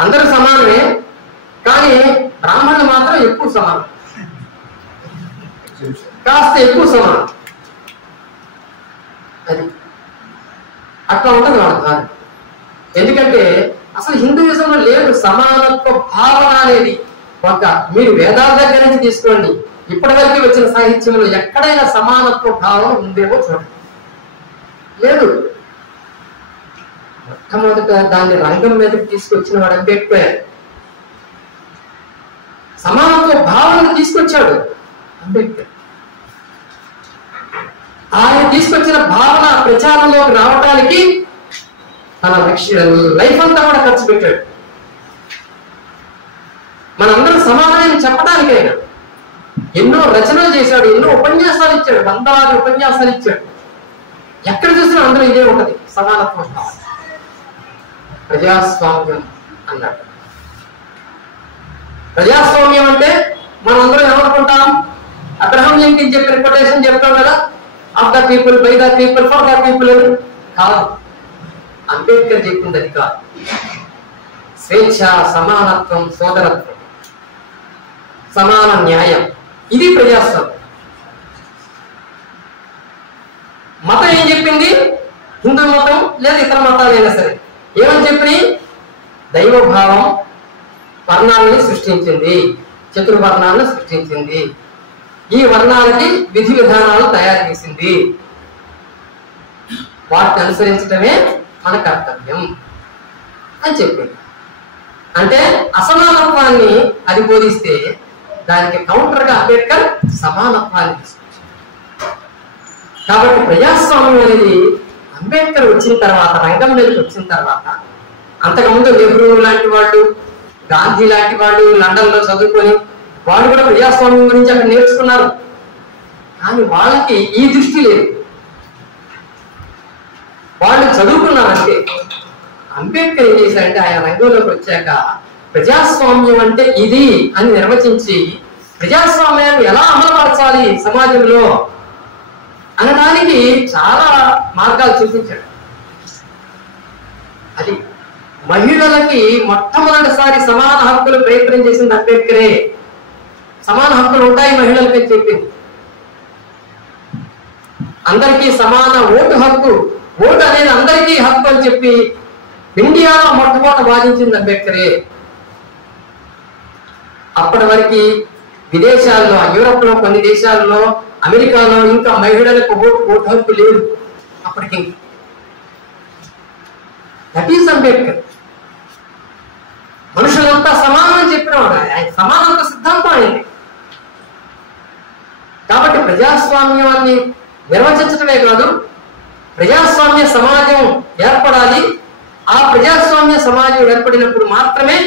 అందరూ సమానమే, కానీ బ్రాహ్మణులు మాత్రం ఎక్కువ సమానం, కాస్త ఎక్కువ సమానం. అది అట్లా ఉంటుంది వాళ్ళ కాదు. ఎందుకంటే అసలు హిందూయిజంలో లేదు సమానత్వ భావన అనేది. ఒక మీరు వేదాల దగ్గర నుంచి తీసుకోండి, ఇప్పటి వరకు వచ్చిన సాహిత్యంలో ఎక్కడైనా సమానత్వ భావం ఉందేమో చూడండి, లేదు. మొట్టమొదట దాన్ని రంగం మీదకి తీసుకొచ్చిన వాడు అంబేద్కర్. సమానత్వ భావనను తీసుకొచ్చాడు అంబేద్కర్. ఆయన తీసుకొచ్చిన భావన ప్రచారంలోకి రావడానికి తన లైఫ్ అంతా కూడా ఖర్చు పెట్టాడు. మనందరూ సమాధానం చెప్పడానికి ఆయన ఎన్నో రచనలు చేశాడు, ఎన్నో ఉపన్యాసాలు ఇచ్చాడు, వందలాది ఉపన్యాసాలు ఇచ్చాడు. ఎక్కడ చూసినా అందరూ ఇదే ఉంటది, సమానత్వం. ప్రజాస్వామ్యం అన్నాడు. ప్రజాస్వామ్యం అంటే మనందరం ఏమనుకుంటాం? అబ్రహం లింకన్ చెప్పిన కొటేషన్ చెప్తాం కదా, of the people, by the people, for the people అని. కాదు, అంబేద్కర్ చెప్పింది అది కాదు. స్వేచ్ఛ, సమానత్వం, సోదరత్వం, సమాన న్యాయం, ఇది ప్రజాస్వామ్యం. మతం ఏం చెప్పింది? హిందూ మతం లేదా ఇతర మతాలైనా సరే ఏమని చెప్పి? దైవభావం వర్ణాలని సృష్టించింది, చతుర్వర్ణాలను సృష్టించింది, ఈ వర్ణాలకి విధి విధానాలు తయారు చేసింది, వాటిని అనుసరించడమే మన కర్తవ్యం అని చెప్పింది. అంటే అసమానత్వాన్ని అది బోధిస్తే దానికి కౌంటర్ గా అంబేద్కర్ సమానత్వాన్ని తీసుకొచ్చారు. కాబట్టి ప్రజాస్వామ్యం అనేది అంబేద్కర్ వచ్చిన తర్వాత, రంగం మీదకి వచ్చిన తర్వాత, అంతకుముందు నెహ్రూ లాంటి వాళ్ళు, గాంధీ లాంటి వాళ్ళు లండన్ లో చదువుకొని వాళ్ళు కూడా ప్రజాస్వామ్యం గురించి అక్కడ నేర్చుకున్నారు. కానీ వాళ్ళకి ఈ దృష్టి లేదు. అంబేద్కర్ ఏం చేశారంటే ఆయన రంగంలోకి వచ్చాక ప్రజాస్వామ్యం అంటే ఇది అని నిర్వచించి ప్రజాస్వామ్యాన్ని ఎలా అమలుపరచాలి సమాజంలో అనడానికి చాలా మార్గాలు చూపించాడు. అది మహిళలకి మొట్టమొదటిసారి సమాన హక్కులు ప్రయత్నం చేసింది అంబేద్కరే. సమాన హక్కులు ఉంటాయి మహిళలకి చెప్పింది. అందరికీ సమాన ఓటు హక్కు, ఓటు అనేది అందరికీ హక్కు అని చెప్పి ఇండియాలో మొట్టమొదటి వాదించింది అంబేద్కరే. అప్పటి వరకు విదేశాల్లో, యూరోప్ లో కొన్ని దేశాల్లో, అమెరికాలో ఇంకా మహిళలకు ఓటు హక్కు లేదు అప్పటికి. That is Ambedkar. మనుషులంతా సమానం చెప్పినవాడు ఆయన. సమానత్వ సిద్ధాంతం అయింది. కాబట్టి ప్రజాస్వామ్యాన్ని నిర్వచించడమే కాదు, ప్రజాస్వామ్య సమాజం ఏర్పడాలి. ఆ ప్రజాస్వామ్య సమాజం ఏర్పడినప్పుడు మాత్రమే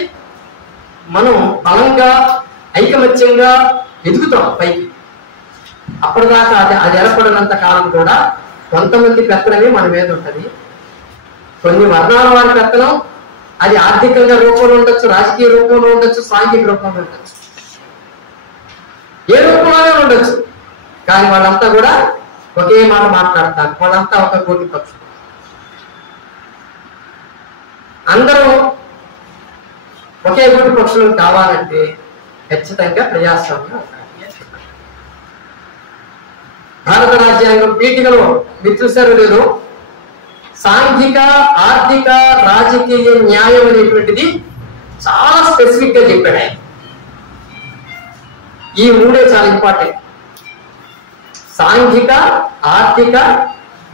మనం బలంగా ఐకమత్యంగా ఎదుగుతాం పైకి. అప్పటిదాకా అది ఏర్పడినంత కాలం కూడా కొంతమంది పెత్తనమే మన మీద ఉంటుంది. కొన్ని వర్ణాల వారి పెత్తనం అది ఆర్థికంగా రూపంలో ఉండొచ్చు, రాజకీయ రూపంలో ఉండొచ్చు, సాంఘిక రూపంలో ఉండొచ్చు, ఏ రూపంలోనే ఉండొచ్చు. కానీ వాళ్ళంతా కూడా ఒకే మాట మాట్లాడతారు. వాళ్ళంతా ఒక కోటి పక్షులు. అందరూ ఒకే కోటి పక్షులు కావాలంటే ఖచ్చితంగా ప్రజాస్వామ్యం. భారత రాజ్యాంగం పీఠికలో మీరు చూసారో లేదో, సాంఘిక, ఆర్థిక, రాజకీయ న్యాయం అనేటువంటిది చాలా స్పెసిఫిక్ గా చెప్పాడు ఆయన. ఈ మూడే చాలా ఇంపార్టెంట్. సాంఘిక, ఆర్థిక,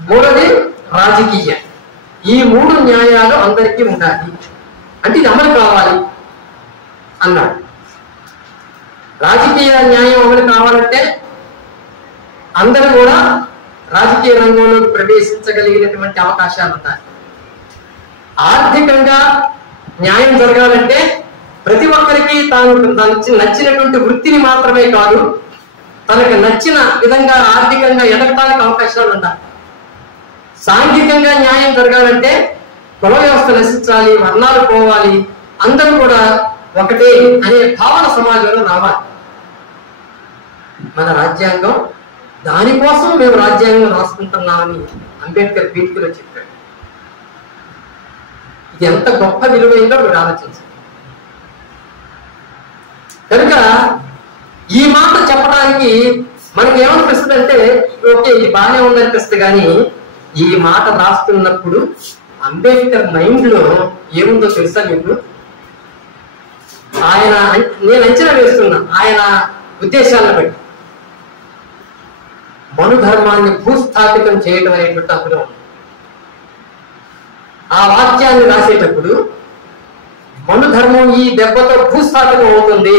మూడోది రాజకీయ. ఈ మూడు న్యాయాలు అందరికీ ఉండాలి. అంటే ఇది అమలు కావాలి అన్నాడు. రాజకీయ న్యాయం అమలు కావాలంటే అందరూ కూడా రాజకీయ రంగంలోకి ప్రవేశించగలిగినటువంటి అవకాశాలు ఉన్నాయి. ఆర్థికంగా న్యాయం జరగాలంటే ప్రతి ఒక్కరికి తాను నచ్చినటువంటి వృత్తిని మాత్రమే కాదు, తనకు నచ్చిన విధంగా ఆర్థికంగా ఎదగడానికి అవకాశాలు ఉన్నాయి. సాంఘికంగా న్యాయం జరగాలంటే కుల వ్యవస్థ నశించాలి, వర్ణాలు పోవాలి, అందరూ కూడా ఒకటే అనే భావన సమాజంలో రావాలి. మన రాజ్యాంగం దానికోసం మేము రాజ్యాంగం రాసుకుంటున్నామని అంబేద్కర్ పీఠికలో చెప్పాడు. ఇది ఎంత గొప్ప విలువైందో మీరు ఆలోచించండి. కనుక ఈ మాట చెప్పడానికి మనకి ఏమనిపిస్తుంది అంటే, ఓకే ఇది బాగానే ఉందనిపిస్తుంది, కానీ ఈ మాట రాస్తున్నప్పుడు అంబేద్కర్ మైండ్ లో ఏముందో తెలుసా మీకు? ఆయన, నేను అంచనా వేస్తున్నా ఆయన ఉద్దేశాలను బట్టి, మనుధర్మాన్ని భూస్థాపితం చేయడం అనేటువంటి అందులో ఉంది. ఆ వాక్యాన్ని రాసేటప్పుడు మనుధర్మం ఈ దెబ్బతో భూస్థాపితం అవుతుంది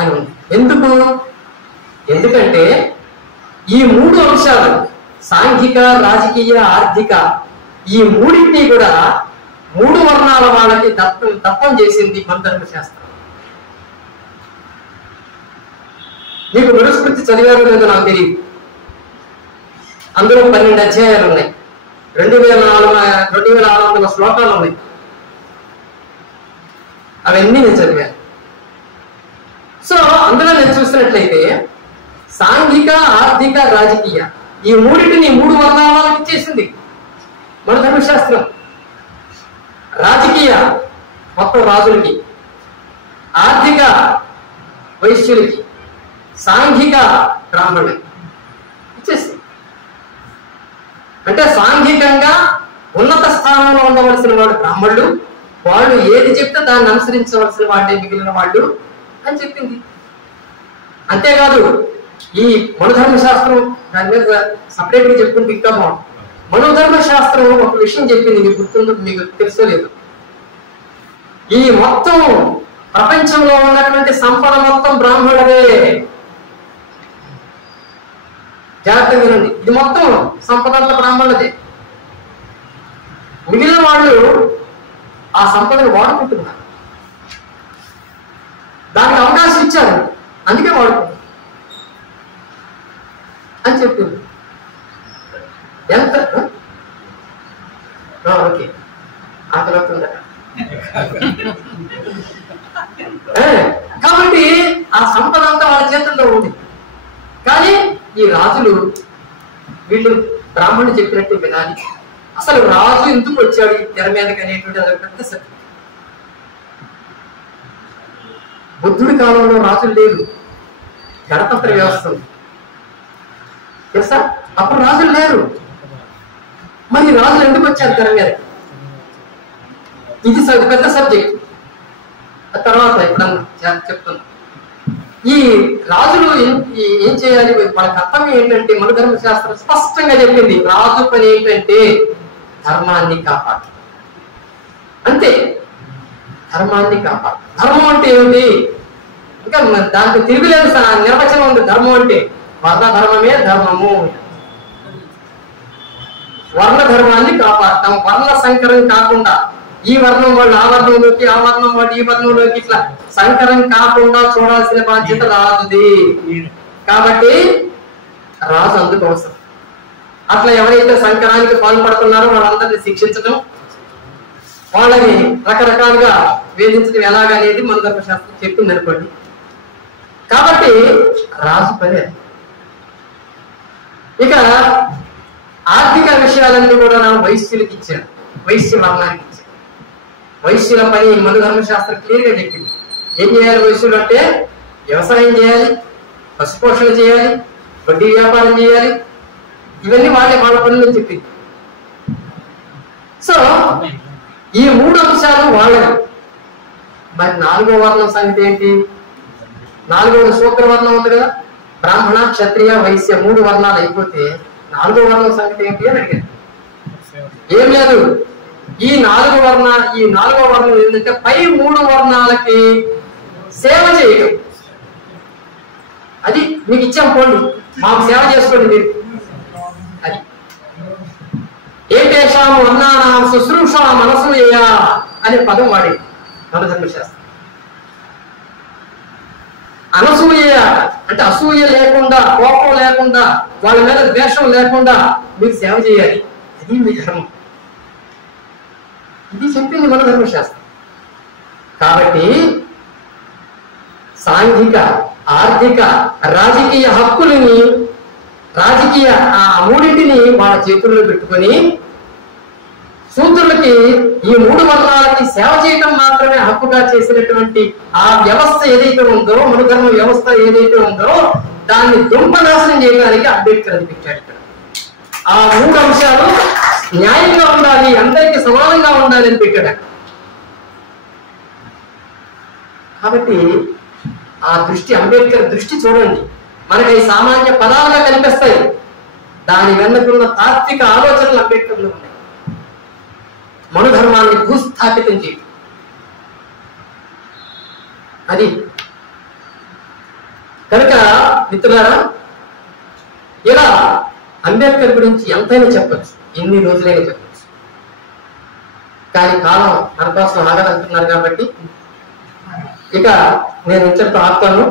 అని ఉంది. ఎందుకంటే ఈ మూడు అంశాలు, సాంఘిక, రాజకీయ, ఆర్థిక, ఈ మూడింటినీ కూడా మూడు వర్ణాల వాళ్ళకి దత్తం చేసింది మన ధర్మశాస్త్రం. మీకు మనుస్మృతి చదివారో లేదో నాకు తెలియదు. అందులో 12 అధ్యాయాలు ఉన్నాయి, 2600 శ్లోకాలు ఉన్నాయి. అవన్నీ నేను చదివాను. సో అందులో నేను చూసినట్లయితే సాంఘిక, ఆర్థిక, రాజకీయ ఈ మూడింటిని మూడు వర్ణాలకు ఇచ్చేసింది మన ధర్మశాస్త్రం. రాజకీయ మొత్తం రాజులకి, ఆర్థిక వైశ్యులకి, సాంఘిక బ్రాహ్మణులకి ఇచ్చేసింది. అంటే సాంఘికంగా ఉన్నత స్థానంలో ఉండవలసిన వాడు బ్రాహ్మణులు, వాళ్ళు ఏది చెప్తే దాన్ని అనుసరించవలసిన వాడే మిగిలిన వాళ్ళు అని చెప్పింది. అంతేకాదు ఈ మనుధర్మ శాస్త్రం దాని మీద సపరేట్ గా చెప్పుకుంటే ఇంకా బాగుంది. మనుధర్మ శాస్త్రం ఒక విషయం చెప్పింది, మీకు గుర్తుందో మీకు తెలుసో లేదు. ఈ మొత్తం ప్రపంచంలో ఉన్నటువంటి సంపద మొత్తం బ్రాహ్మణుడే. జాగ్రత్తగా వినండి, ఇది మొత్తం సంపద బ్రాహ్మణులదే. మిగిలిన వాళ్ళు ఆ సంపదను వాడుకుంటున్నారు, దానికి అవకాశం ఇచ్చారు, అందుకే వాడుకుంటున్నారు అని చెప్తుంది. ఎంత కాబట్టి ఆ సంపద అంతా వాళ్ళ చేతుల్లో ఉంది. కానీ ఈ రాజులు వీళ్ళు బ్రాహ్మణుడు చెప్పినట్టు వినాలి. అసలు రాజు ఎందుకు వచ్చాడు ఈ తెర మీదకి అనేటువంటి అదొక పెద్ద సత్యం. బుద్ధుడి కాలంలో రాజులు లేరు, గణతంత్ర వ్యవస్థ ఉంది తెలుసా. అప్పుడు రాజులు లేరు, మరి రాజులు ఎందుకు వచ్చారు తెర మీద? ఇది పెద్ద సబ్జెక్ట్. తర్వాత ఎప్పుడన్నా చెప్తున్నా. ఈ రాజులు ఏం చేయాలి, వాళ్ళ కర్తవ్యం ఏంటంటే మన ధర్మశాస్త్రం స్పష్టంగా చెప్పింది, రాజు పని ఏంటంటే ధర్మాన్ని కాపాడు, అంతే. ధర్మాన్ని కాపాడు. ధర్మం అంటే ఏమిటి? ఇంకా దానికి తిరుగులేదు నిర్వచనం ఉంది. ధర్మం అంటే వర్ణ ధర్మమే ధర్మము. వర్ణ ధర్మాన్ని కాపాడతాం, వర్ణ సంకరం కాకుండా. ఈ వర్ణం వాళ్ళు ఆ వర్ణంలోకి, ఆ వర్ణం వాళ్ళు ఈ వర్ణంలోకి, ఇట్లా సంకరం కాకుండా చూడాల్సిన బాధ్యత రాజుది. కాబట్టి రాజు అందుకు అవసరం. అట్లా ఎవరైతే సంకరానికి పాల్పడుతున్నారో వాళ్ళందరినీ శిక్షించడం, వాళ్ళని రకరకాలుగా వేధించడం ఎలాగనేది మన ధర్మశాస్త్రం చెప్తుంది అనుకోండి. కాబట్టి రాజు పని. ఇక ఆర్థిక విషయాలన్నీ కూడా వైశ్యులకు ఇచ్చారు, వైశ్య వర్ణానికి ఇచ్చారు. వైశ్యుల పని మన ధర్మశాస్త్రం క్లియర్ గా చెప్పింది. ఏం చేయాలి వైశ్యులు అంటే? వ్యవసాయం చేయాలి, పశుపోషణ చేయాలి, వడ్డీ వ్యాపారం చేయాలి. ఇవన్నీ వాళ్ళ పనులు చెప్పింది. సో ఈ 3 అంశాలు వాళ్ళవి. మరి 4వ వర్ణం సంగతి ఏంటి? 4వ శూద్ర వర్ణం ఉంది కదా, బ్రాహ్మణ క్షత్రియ వైశ్య 3 వర్ణాలు అయిపోతే 4వ వర్ణం సంగతి ఏంటి అని అడిగారు. ఏం లేదు, ఈ 4వ వర్ణం ఏంటంటే పై 3 వర్ణాలకి సేవ చేయడం. అది మీకు ఇచ్చాం, పోండి మాకు సేవ చేసుకోండి మీరు. అది ఏషాం వర్ణానాం శుశ్రూష అనసూయ అనే పదం వాడి మన ధర్మశాస్త్రం. అనసూయ అంటే అసూయ లేకుండా, కోపం లేకుండా, వాళ్ళ మీద ద్వేషం లేకుండా మీరు సేవ చేయాలి. అది మీ ధర్మం. ఇది చెప్పింది మన ధర్మశాస్త్రం. కాబట్టి సాంఘిక, ఆర్థిక, రాజకీయ హక్కులని, రాజకీయ ఆ 3టిని వాళ్ళ చేతుల్లో పెట్టుకొని శూద్రులకి ఈ 3 వర్ణాలకి సేవ చేయటం మాత్రమే హక్కుగా చేసినటువంటి ఆ వ్యవస్థ ఏదైతే ఉందో, మన ధర్మ వ్యవస్థ ఏదైతే ఉందో, దాన్ని దుంపనాశనం చేయడానికి అంబేద్కర్ అది పెట్టాడు. ఇక్కడ ఆ 3 అంశాలు న్యాయంగా ఉండాలి, అందరికీ సమానంగా ఉండాలి అని పెట్టాడు. కాబట్టి ఆ దృష్టి, అంబేద్కర్ దృష్టి చూడండి, మనకి ఈ సామాన్య పదాలుగా కనిపిస్తాయి. దాని వెనుకున్న తాత్విక ఆలోచనలు అంబేద్కర్లో ఉన్నాయి. మనుధర్మాన్ని భూస్థాపితం చేయడం అది. కనుక మిత్రులారా, ఇలా అంబేద్కర్ గురించి ఎంతైనా చెప్పచ్చు, ఎన్ని రోజులైనా చెప్పచ్చు. కానీ కాలం మన కోసం ఆగదంటున్నారు కాబట్టి ఇక నేను ఇంతటితో ఆపుతాను.